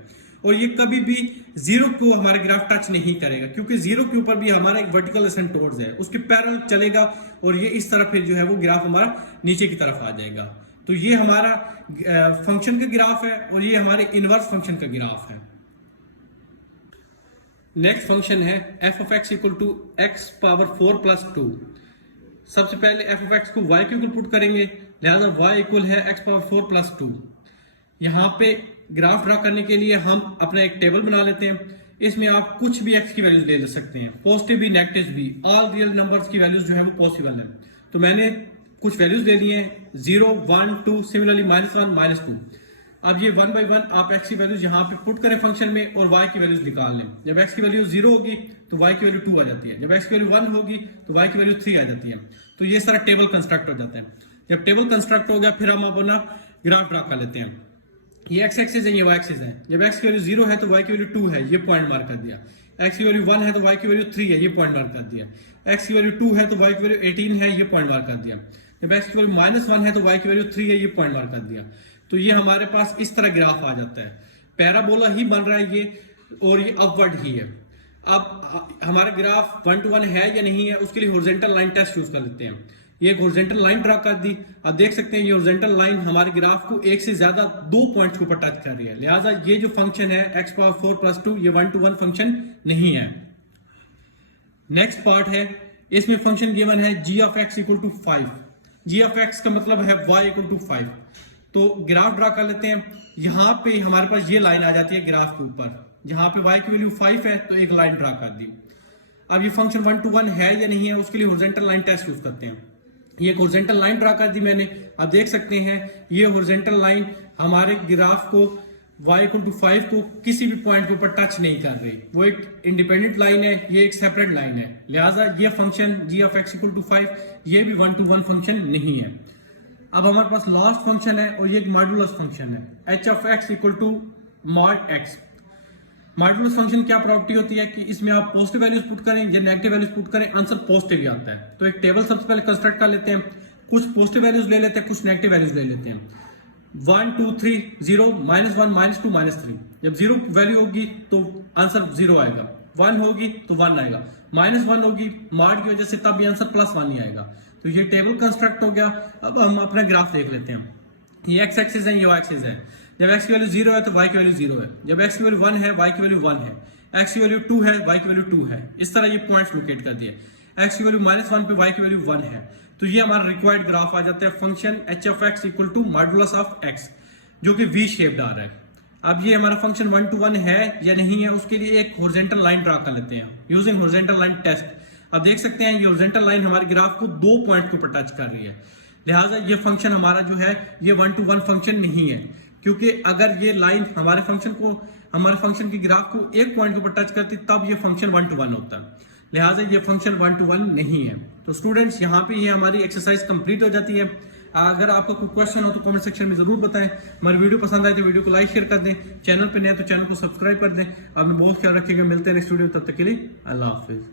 और ये कभी भी 0 को हमारा ग्राफ टच नहीं करेगा, क्योंकि 0 के ऊपर भी हमारा एक वर्टिकल एसिम्पटोट्स है, उसके पैरेलल चलेगा और ये इस तरफ फिर जो है वो ग्राफ हमारा नीचे की तरफ आ जाएगा। तो ये हमारा फंक्शन का ग्राफ है और ये हमारे इनवर्स फंक्शन का ग्राफ है। नेक्स्ट फंक्शन है f of x equal to x power 4 plus 2। सबसे पहले f of x को y के इक्वल पुट करेंगे, लिहाजा y इक्वल है x पावर 4 प्लस 2। यहाँ पे ग्राफ ड्रा करने के लिए हम अपना एक टेबल बना लेते हैं। इसमें आप कुछ भी x की वैल्यूज ले सकते हैं, पॉजिटिव भी नेगेटिव भी, ऑल रियल नंबर्स की वैल्यूज जो है वो पॉसिबल है। तो मैंने कुछ वैल्यूज ले ली हैं 0, 1, 2, सिमिलरली -1, -2। अब ये 1 बाई 1 आप x की वैल्यूज यहाँ पे पुट करें फंक्शन में और y की वैल्यूज निकाल लें। जब x की वैल्यू 0 होगी तो y की वैल्यू 2 आ जाती है, जब x की वैल्यू 1 होगी तो y की वैल्यू 3 आ जाती है। तो ये सारा टेबल कंस्ट्रक्ट हो जाता है। जब टेबल कंस्ट्रक्ट हो गया फिर हम अपना ग्राफ ड्रा कर लेते हैं। ये x एक्सिस है, ये y एक्सिस है। जब x की वैल्यू 0 है तो y की वैल्यू 2 है, ये पॉइंट मार्क कर दिया। x की वैल्यू 1 है तो y की वैल्यू 3 है, ये पॉइंट मार्क कर दिया। x की वैल्यू 2 है तो y की वैल्यू 18 है, ये पॉइंट मार्क कर दिया। जब x की वैल्यू -1 है तो y की वैल्यू 3 है, ये पॉइंट मार्क कर दिया। तो ये हमारे पास इस तरह ग्राफ आ जाता है, पैराबोला ही बन रहा है ये और ये अपवर्ड ही है। अब हमारा ग्राफ 1 to 1 है या नहीं है उसके लिए हॉरिजॉन्टल लाइन टेस्ट यूज कर लेते हैं। ये एक हॉरिजॉन्टल लाइन ड्रा कर दी। अब देख सकते हैं ये हॉरिजॉन्टल लाइन हमारे ग्राफ को एक से ज्यादा 2 पॉइंट्स के ऊपर टच कर रही है, लिहाजा ये जो फंक्शन है x पावर 4 प्लस 2 ये 1 to 1 फंक्शन नहीं है। नेक्स्ट पार्ट है, इसमें फंक्शन गिवन है g of x equal to 5। g of x का मतलब है y इक्वल टू 5। तो ग्राफ ड्रा कर लेते हैं। यहाँ पे हमारे पास ये लाइन आ जाती है ग्राफ के ऊपर, जहां पे y की वैल्यू 5 है तो एक लाइन ड्रा कर दी। अब ये फंक्शन 1 to 1 है या नहीं है, उसके लिए हॉरिजॉन्टल लाइन टेस्ट यूज करते हैं। ये एक हॉरिजॉन्टल लाइन ड्रा कर दी मैंने। आप देख सकते हैं ये हॉरिजॉन्टल लाइन हमारे ग्राफ को y इक्वल टू 5 को किसी भी पॉइंट के ऊपर टच नहीं कर रही, वो एक इंडिपेंडेंट लाइन है, ये एक सेपरेट लाइन है। लिहाजा ये function g of x equal to 5 ये भी 1 to 1 फंक्शन नहीं है। अब हमारे पास लास्ट फंक्शन है और ये एक मॉड्यूलस फंक्शन है h of x equal to mod x। Modulus function क्या प्रॉपर्टी होती है कि इसमें आप पॉजिटिव वैल्यूज पुट करें या नेगेटिव वैल्यूज पुट करें, आंसर पॉजिटिव ही आता है। तो एक टेबल सबसे पहले कंस्ट्रक्ट कर लेते हैं, कुछ पॉजिटिव वैल्यूज ले लेते हैं, कुछ नेगेटिव वैल्यूज ले लेते हैं। 1 2 3 0 -1 -2 -3। जब 0 वैल्यू होगी तो आंसर 0 आएगा, 1 होगी तो 1 आएगा, -1 होगी मॉड की वजह से तब भी आंसर +1 ही आएगा। तो ये टेबल कंस्ट्रक्ट हो गया। अब हम अपना ग्राफ देख लेते हैं। ये एक्स एक्सिस है, ये वाई एक्सिस है। जब x की वैल्यू 0 है तो y की वैल्यू 0 है, जब x की वैल्यू 1 है y की वैल्यू 1 है, x की वैल्यू 2 है y की वैल्यू 2 है। इस तरह ये पॉइंट्स लोकेट कर दिए। x की वैल्यू -1 पे y की वैल्यू 1 है, तो ये हमारा रिक्वायर्ड ग्राफ आ जाता है function h of x equal to modulus of x, जो कि v शेप्ड आ रहा है। अब ये हमारा फंक्शन 1 to 1 है या नहीं है, उसके लिए एक हॉरिजॉन्टल लाइन ड्रा कर लेते हैं यूजिंग हॉरिजॉन्टल लाइन टेस्ट। अब देख सकते हैं ये हॉरिजॉन्टल लाइन हमारे ग्राफ को 2 पॉइंट के ऊपर टच कर रही है। लिहाजा ये फंक्शन हमारा जो है ये 1 to 1 फंक्शन नहीं है, क्योंकि अगर ये लाइन हमारे फंक्शन की ग्राफ को एक पॉइंट के ऊपर टच करती तब ये फंक्शन 1 to 1 होता है। लिहाजा ये फंक्शन 1 to 1 नहीं है। तो स्टूडेंट्स यहाँ पे ये हमारी एक्सरसाइज कंप्लीट हो जाती है। अगर आपका कोई क्वेश्चन हो तो कमेंट सेक्शन में जरूर बताएं। हमारी वीडियो पसंद आए तो वीडियो को लाइक शेयर कर दें, चैनल पे नए तो चैनल को सब्सक्राइब कर दें। आपने बहुत ख्याल रखिएगा, मिलते हैं नेक्स्ट वीडियो, तब तक के लिए अल्लाह हाफिज।